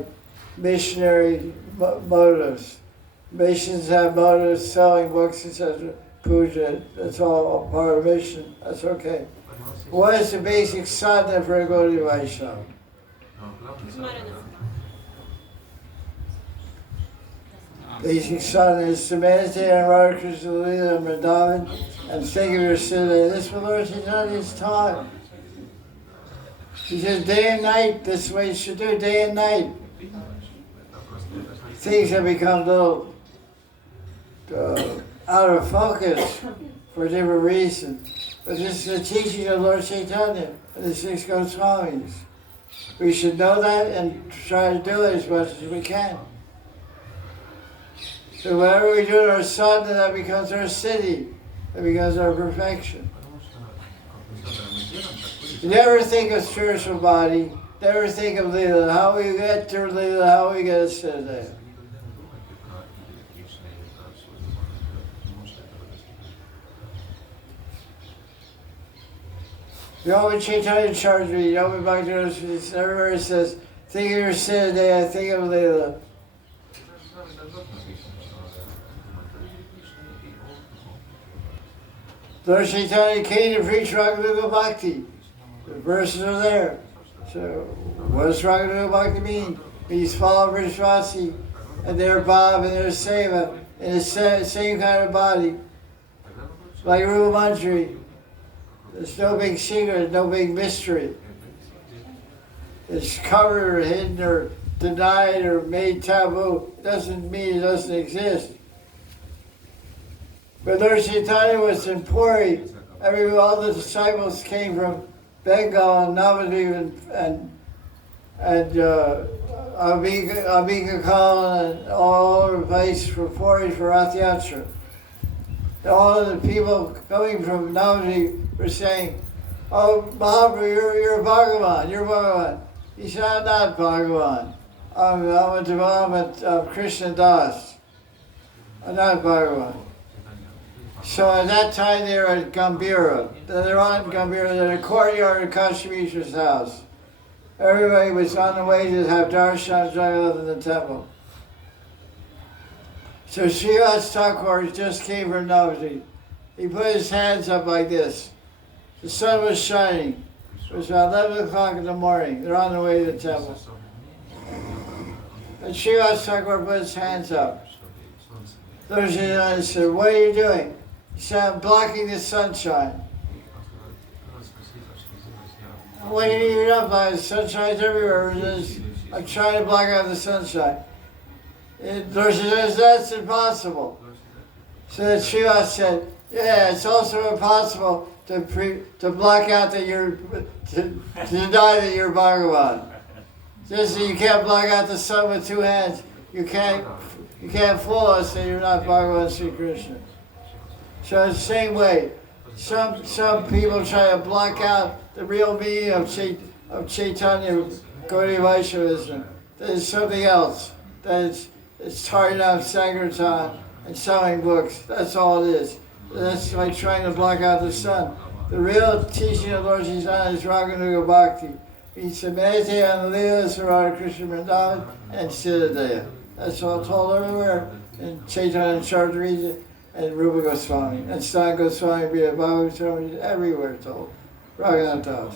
missionary motives. Missions have motives, selling books, etc. Puja, that's all part of mission. That's okay. What is the basic sadhana for a Gaudiya Vaishnava? Basic sadhana is to meditate on Radha Krishna Leela and Madan and think of your Siddhanta. This is what Lord Chaitanya is taught. He says day and night, this is what you should do, day and night. Things have become a little out of focus for different reasons. But this is the teaching of Lord Chaitanya and the 6 Goswamis. We should know that and try to do it as much as we can. So whatever we do in our sadhana, that becomes our siddhi, that becomes our perfection. You never think of spiritual body, never think of Leela, how we get to Leela, how we get to Siddhanta. You know, when Chaitanya Charity, you know, when Bhakti everywhere says, think of your Siddhanta, think of Leela. Lord Chaitanya came to preach Raganuga Bhakti. The verses are there. So, what does Raganuga Bhakti mean? It means follow Vrishvasi and their bhav and their seva in the same kind of body. Like Rupa Mandri. There's no big secret, no big mystery. It's covered or hidden or denied or made taboo. Doesn't mean it doesn't exist. But Lord Chaitanya was in Puri. All the disciples came from Bengal and Navadvip and Abhigakal and all over the place for Puri for Rath Yatra. All of the people coming from Navadvip were saying, "Oh, Mahaprabhu, you're Bhagavan, you're Bhagavan." He said, "I'm not Bhagavan. I'm a development of Krishna Das. I'm not Bhagavan." So at that time they were at Gambhira. They're on Gambhira, they're in the courtyard of Kashi Mishra's house. Everybody was on the way to have darshan Jagannath in the temple. So Srivas Thakur just came from Navadvip. He put his hands up like this. The sun was shining. It was about 11 o'clock in the morning. They're on the way to the temple. And Srivas Thakur put his hands up. Lord Chaitanya said, "What are you doing?" He said, "I'm blocking the sunshine." "What do you mean you're not blocking? The sunshine's everywhere. I'm trying to block out the sunshine." Lord Chaitanya said, "That's impossible." So then Srivas said, "Yeah, it's also impossible to block out that to deny that you're Bhagavan. Just so you can't block out the sun with 2 hands. You can't fool us that you're not Bhagavan Sri Krishna." So it's the same way. Some people try to block out the real meaning of Chaitanya Gaudiya Vaishnavism. That is something else. That it's tarring out Sankirtan and selling books. That's all it is. That's like trying to block out the sun. The real teaching of Lord Chaitanya is Raganuga Bhakti. Means to meditate on the Leelas of Radha Krishna Vrindavan and Siddhanta. That's all told everywhere in Chaitanya Charitamrita and Rupa Goswami and Stan Goswami, Baba Goswami, everywhere told. Raghunath Das.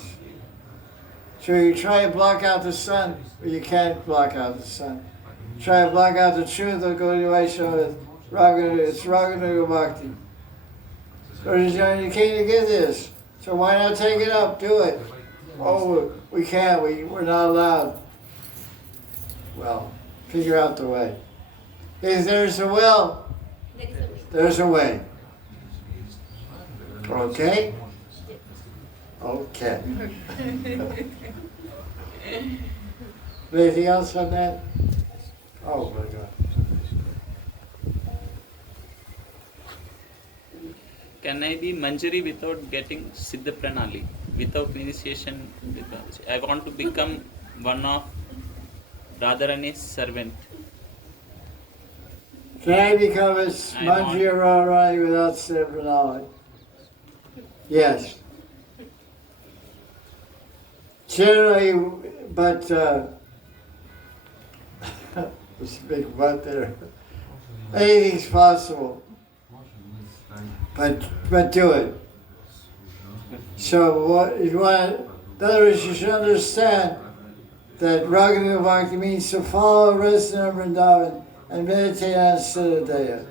So you try to block out the sun, but you can't block out the sun. Try to block out the truth of Gaudiya Vaishnava. It's Raganuga Bhakti. Lord Chaitanya, you came to give this, so why not take it up? Do it. Oh, we can't. We're not allowed. Well, figure out the way. If there's a will, there's a way. Okay? Okay. Anything else on that? Oh my God. Can I be Manjari without getting Siddha Pranali? Without initiation? Because I want to become one of Radharani's servant. Can I become a Manjari or Radharani without Siddha Pranali? Yes. Generally, but there's a big but there. Anything's possible. But do it. So what you want? In other words, you should understand that Raghavana Bhakti means to follow Resident of Vrindavan and meditate on Siddhanta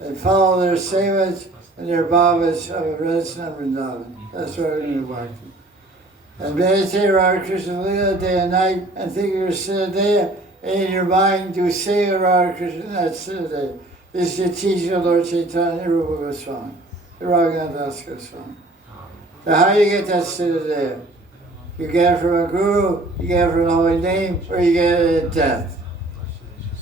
and follow their sevas and their bhavas of Resident of Vrindavan. That's Raghavana Bhakti. And meditate Radha Krishna Lila day and night and think of your Siddhanta, and in your mind do say Radha Krishna, that's Siddhanta. This is the teaching of Lord Chaitanya Rupa Goswami, the Raghunath Goswami. Now how do you get that Siddhanta? You get it from a guru, you get it from the holy name, or you get it at death.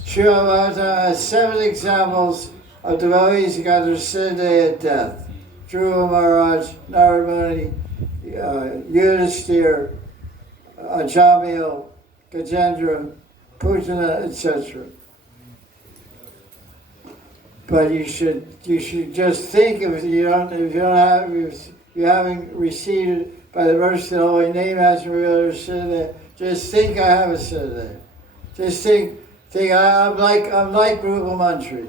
Srila Bhagavatam has 7 examples of devotees who got their Siddhanta at death. Dhruva Maharaj, Narada Muni, Yudhisthira, Ajamil, Gajendra, Putana, etc. But you should just think if you haven't received it by the mercy of the holy name, hasn't revealed Siddhanta, just think I have a Siddhanta. Just think I'm like Rupa Mantri.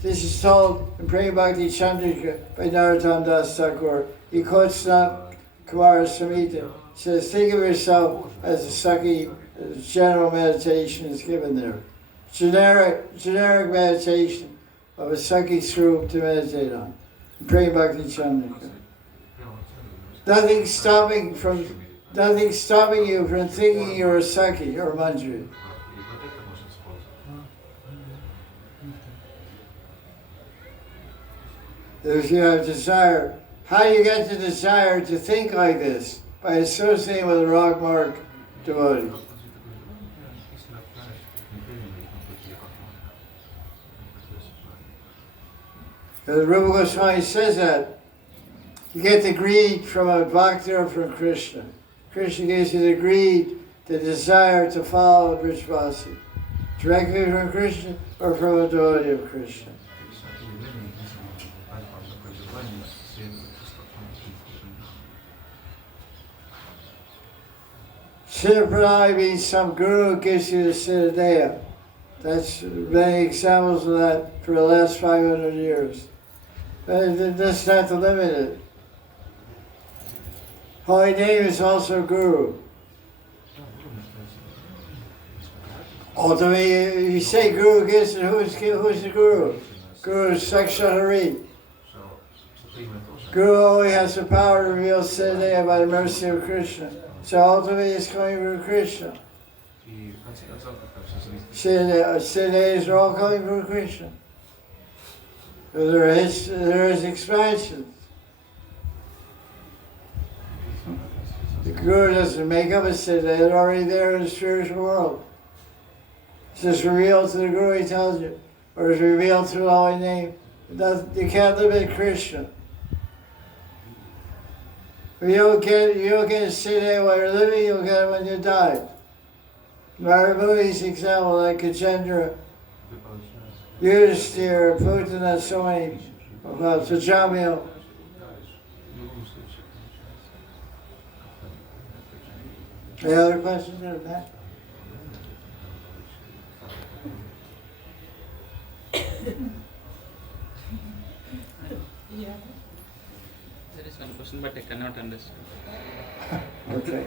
This is told in Prema Bhakti Chandrika by Narottam Das Thakur. He quotes Kumara Samhita. He says, think of yourself as a Sakhi, general meditation is given there. Generic meditation of a Sakhi Swarup to meditate on. In Prema Bhakti Chandrika. Nothing stopping you from thinking you're a Sakhi or a Manjari. If you have desire, how do you get the desire to think like this? By associating with a Ragmark devotee. Because Rupa Goswami says that you get the greed from a bhakti or from Krishna. Krishna gives you the greed, the desire to follow Vrijvasi. Directly from Krishna or from a devotee of Krishna. Siddha Pranali means some guru gives you the Siddhanta. That's many examples of that for the last 500 years. But that's not the limit. Holy name is also guru. Ultimately, if you say guru gives it, who's the guru? Guru is Sakshat Hari. Guru only has the power to reveal Siddhanta by the mercy of Krishna. So ultimately it's coming from Krishna. Siddhantas are all coming from Krishna. So there is expansion. The Guru doesn't make up a Siddhanta, it's already there in the spiritual world. It's just revealed to the Guru, he tells you, or it's revealed through the holy name. You can't limit Krishna. If you don't get a Siddhanta while you're living, you'll get it when you die. Narada Muni's example, like Gajendra, Yudhisthira, Putana, so many, Sajamil. Any other questions on that? Yeah. There is one question, but I cannot understand. Okay.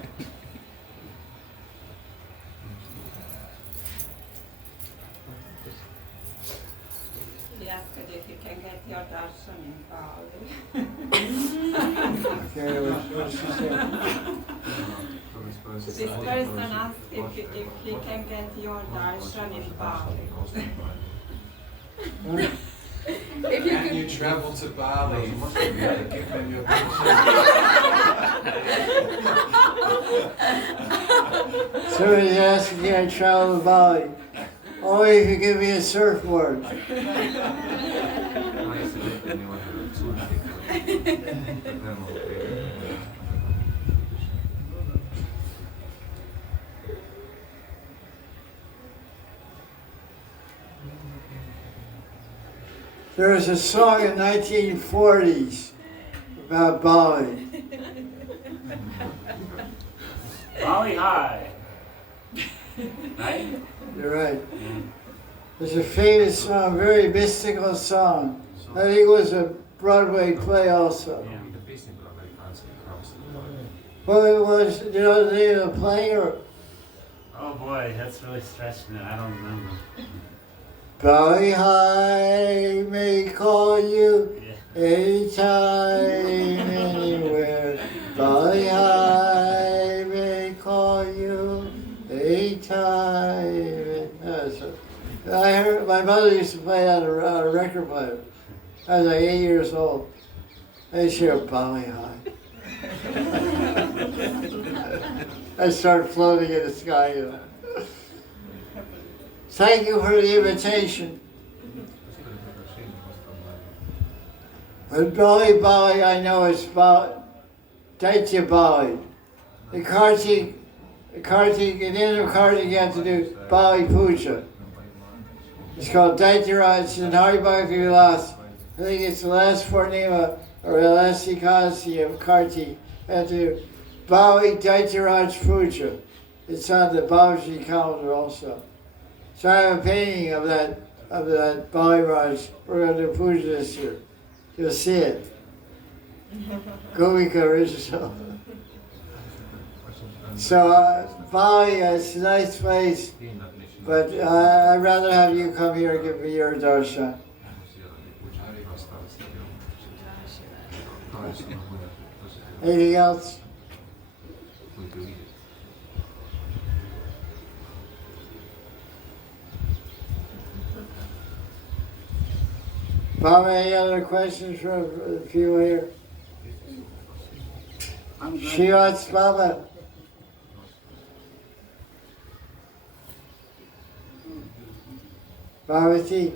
He asked if you can get your darshan in Bali. Okay, what's she saying? This person asked if he can get your darshan in Bali. If you Can could, you travel to Bali and give them your picture? Somebody's asking, can I travel to Bali? Only if you give me a surfboard. There was a song in 1940s about Bali. Bali High. Right? You're right. There's a famous song, very mystical song. I think it was a Broadway play also. Yeah. Well, it was, do you know the name of the play? Or Oh boy, that's really stretching it. I don't remember. Bali High may call you Yeah. anytime, anywhere. Bali High may call you anytime. I heard my mother used to play on a record player. I was like 8 years old. I used to hear Bali High. I started floating in the sky. You know. Thank you for the invitation. But Bali, I know it's Daitya Bali. The Kartik, at the end of Kartik you have to do Bali Puja. It's called Daitya, it's in Hari Bhakti Vilas. I think it's the last Purnima or the last Ekadasi of Kartik. You have to do Bali Daityaraj Puja. It's on the Babaji calendar also. So I have a painting of that Bali Raj. We're going to do puja this year. You'll see it. Govika original. So Bali, it's a nice place, but I'd rather have you come here and give me your darshan. Anything else? Bob, any other questions from the people here? Shivat's Baba. Bhavati.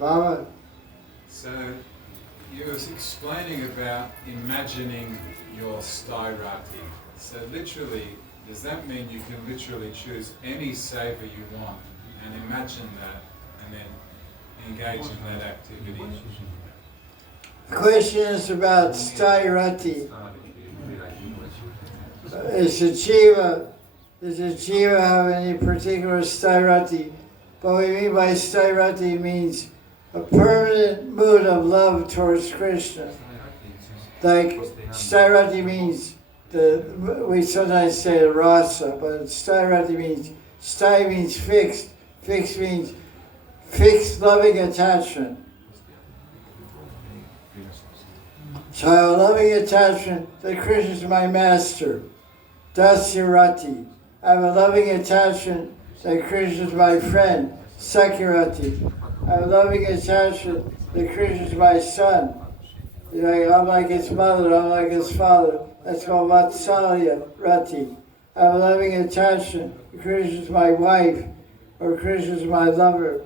Baba. So you was explaining about imagining your stairati. So literally, does that mean you can literally choose any seva you want and imagine that and then engage in that activity? The question is about stairati. Does a jiva have any particular stairati? But what we mean by stairati means a permanent mood of love towards Krishna. Like stairati means we sometimes say rasa, but stairati means fixed. Fixed means fixed loving attachment. So I have a loving attachment that Krishna is my master. Dasyarati. I have a loving attachment that Krishna is my friend. Sakyarati. I have a loving attachment that Krishna is my son. You know, I'm like his mother, I'm like his father. That's called Vatsalya Rati. I have a loving attachment that Krishna is my wife, or Krishna is my lover.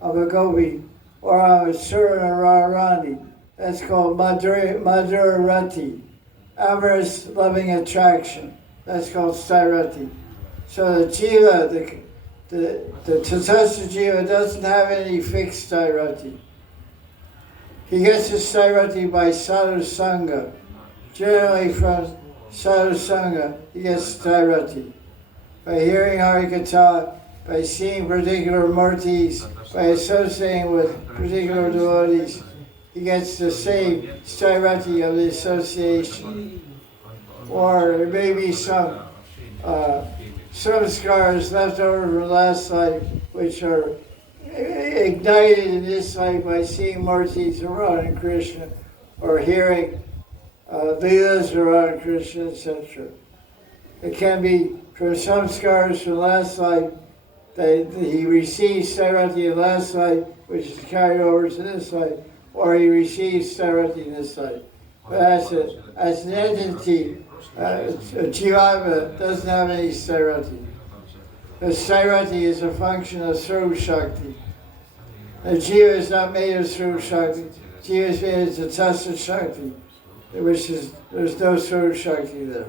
I'm a gopi, or I'm a Surana Radharani. That's called Madhura Rati. Amorous loving attraction. That's called Stairati. So the jiva, the Tatastha jiva doesn't have any fixed Stairati. He gets his Stairati by sadhu sangha. Generally from sadhu sangha, he gets Stairati. By hearing Hari Katha, by seeing particular murtis, by associating with particular devotees, he gets the same stairati of the association. Or there may be some scars left over from last life, which are ignited in this life by seeing murtis around Krishna, or hearing leelas around Krishna, etc. It can be from samskaras from last life, he receives Sairati in last life, which is carried over to this life, or he receives Sairati in this life. But as an entity, Jivava doesn't have any Sairati. Because Sairati is a function of Swarup Shakti. And Jiva is not made of Swarup Shakti. Jiva is made of Tattva Shakti, which is, there's no Swarup Shakti there.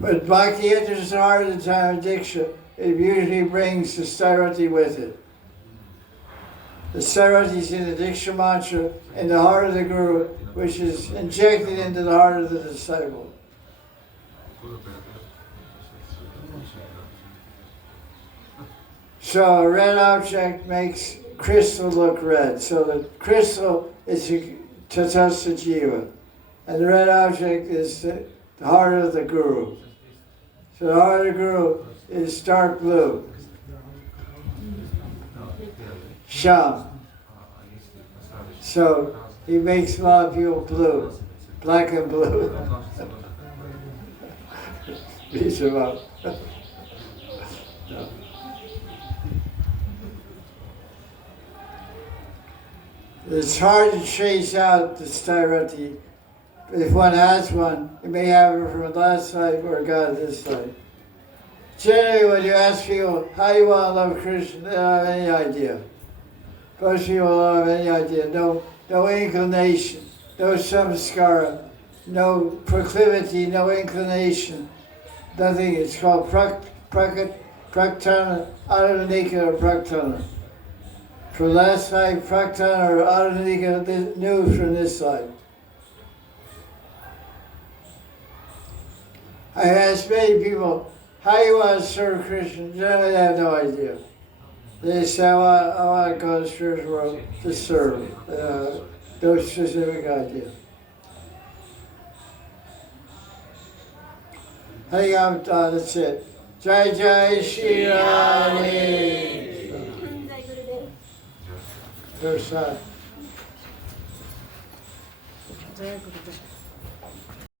But Bhakti enters the heart at the time of Diksha, it usually brings the Sairati with it. The Sairati is in the Diksha mantra in the heart of the Guru, which is injected into the heart of the disciple. So a red object makes crystal look red. So the crystal is Tatastha Jiva, and the red object is the heart of the Guru. So the heart of the Guru is dark blue. Sham. So he makes a lot of people blue, black and blue. Beats him up. No. It's hard to trace out the Sairati. If one has one, you may have it from last life or God this life. Generally, when you ask people how you want to love Krishna, they don't have any idea. Most people don't have any idea. No inclination, no samskara, no proclivity, no inclination, nothing. It's called praktana, ananika, or praktana. From last life, praktana or ananika, new from this life. I asked many people, how you want to serve Krishna? Generally, they have no idea. They say, I want to go to the spiritual world to serve. No specific idea. I think I'm done. That's it. Jaya Jaya Sri Radhe. First time.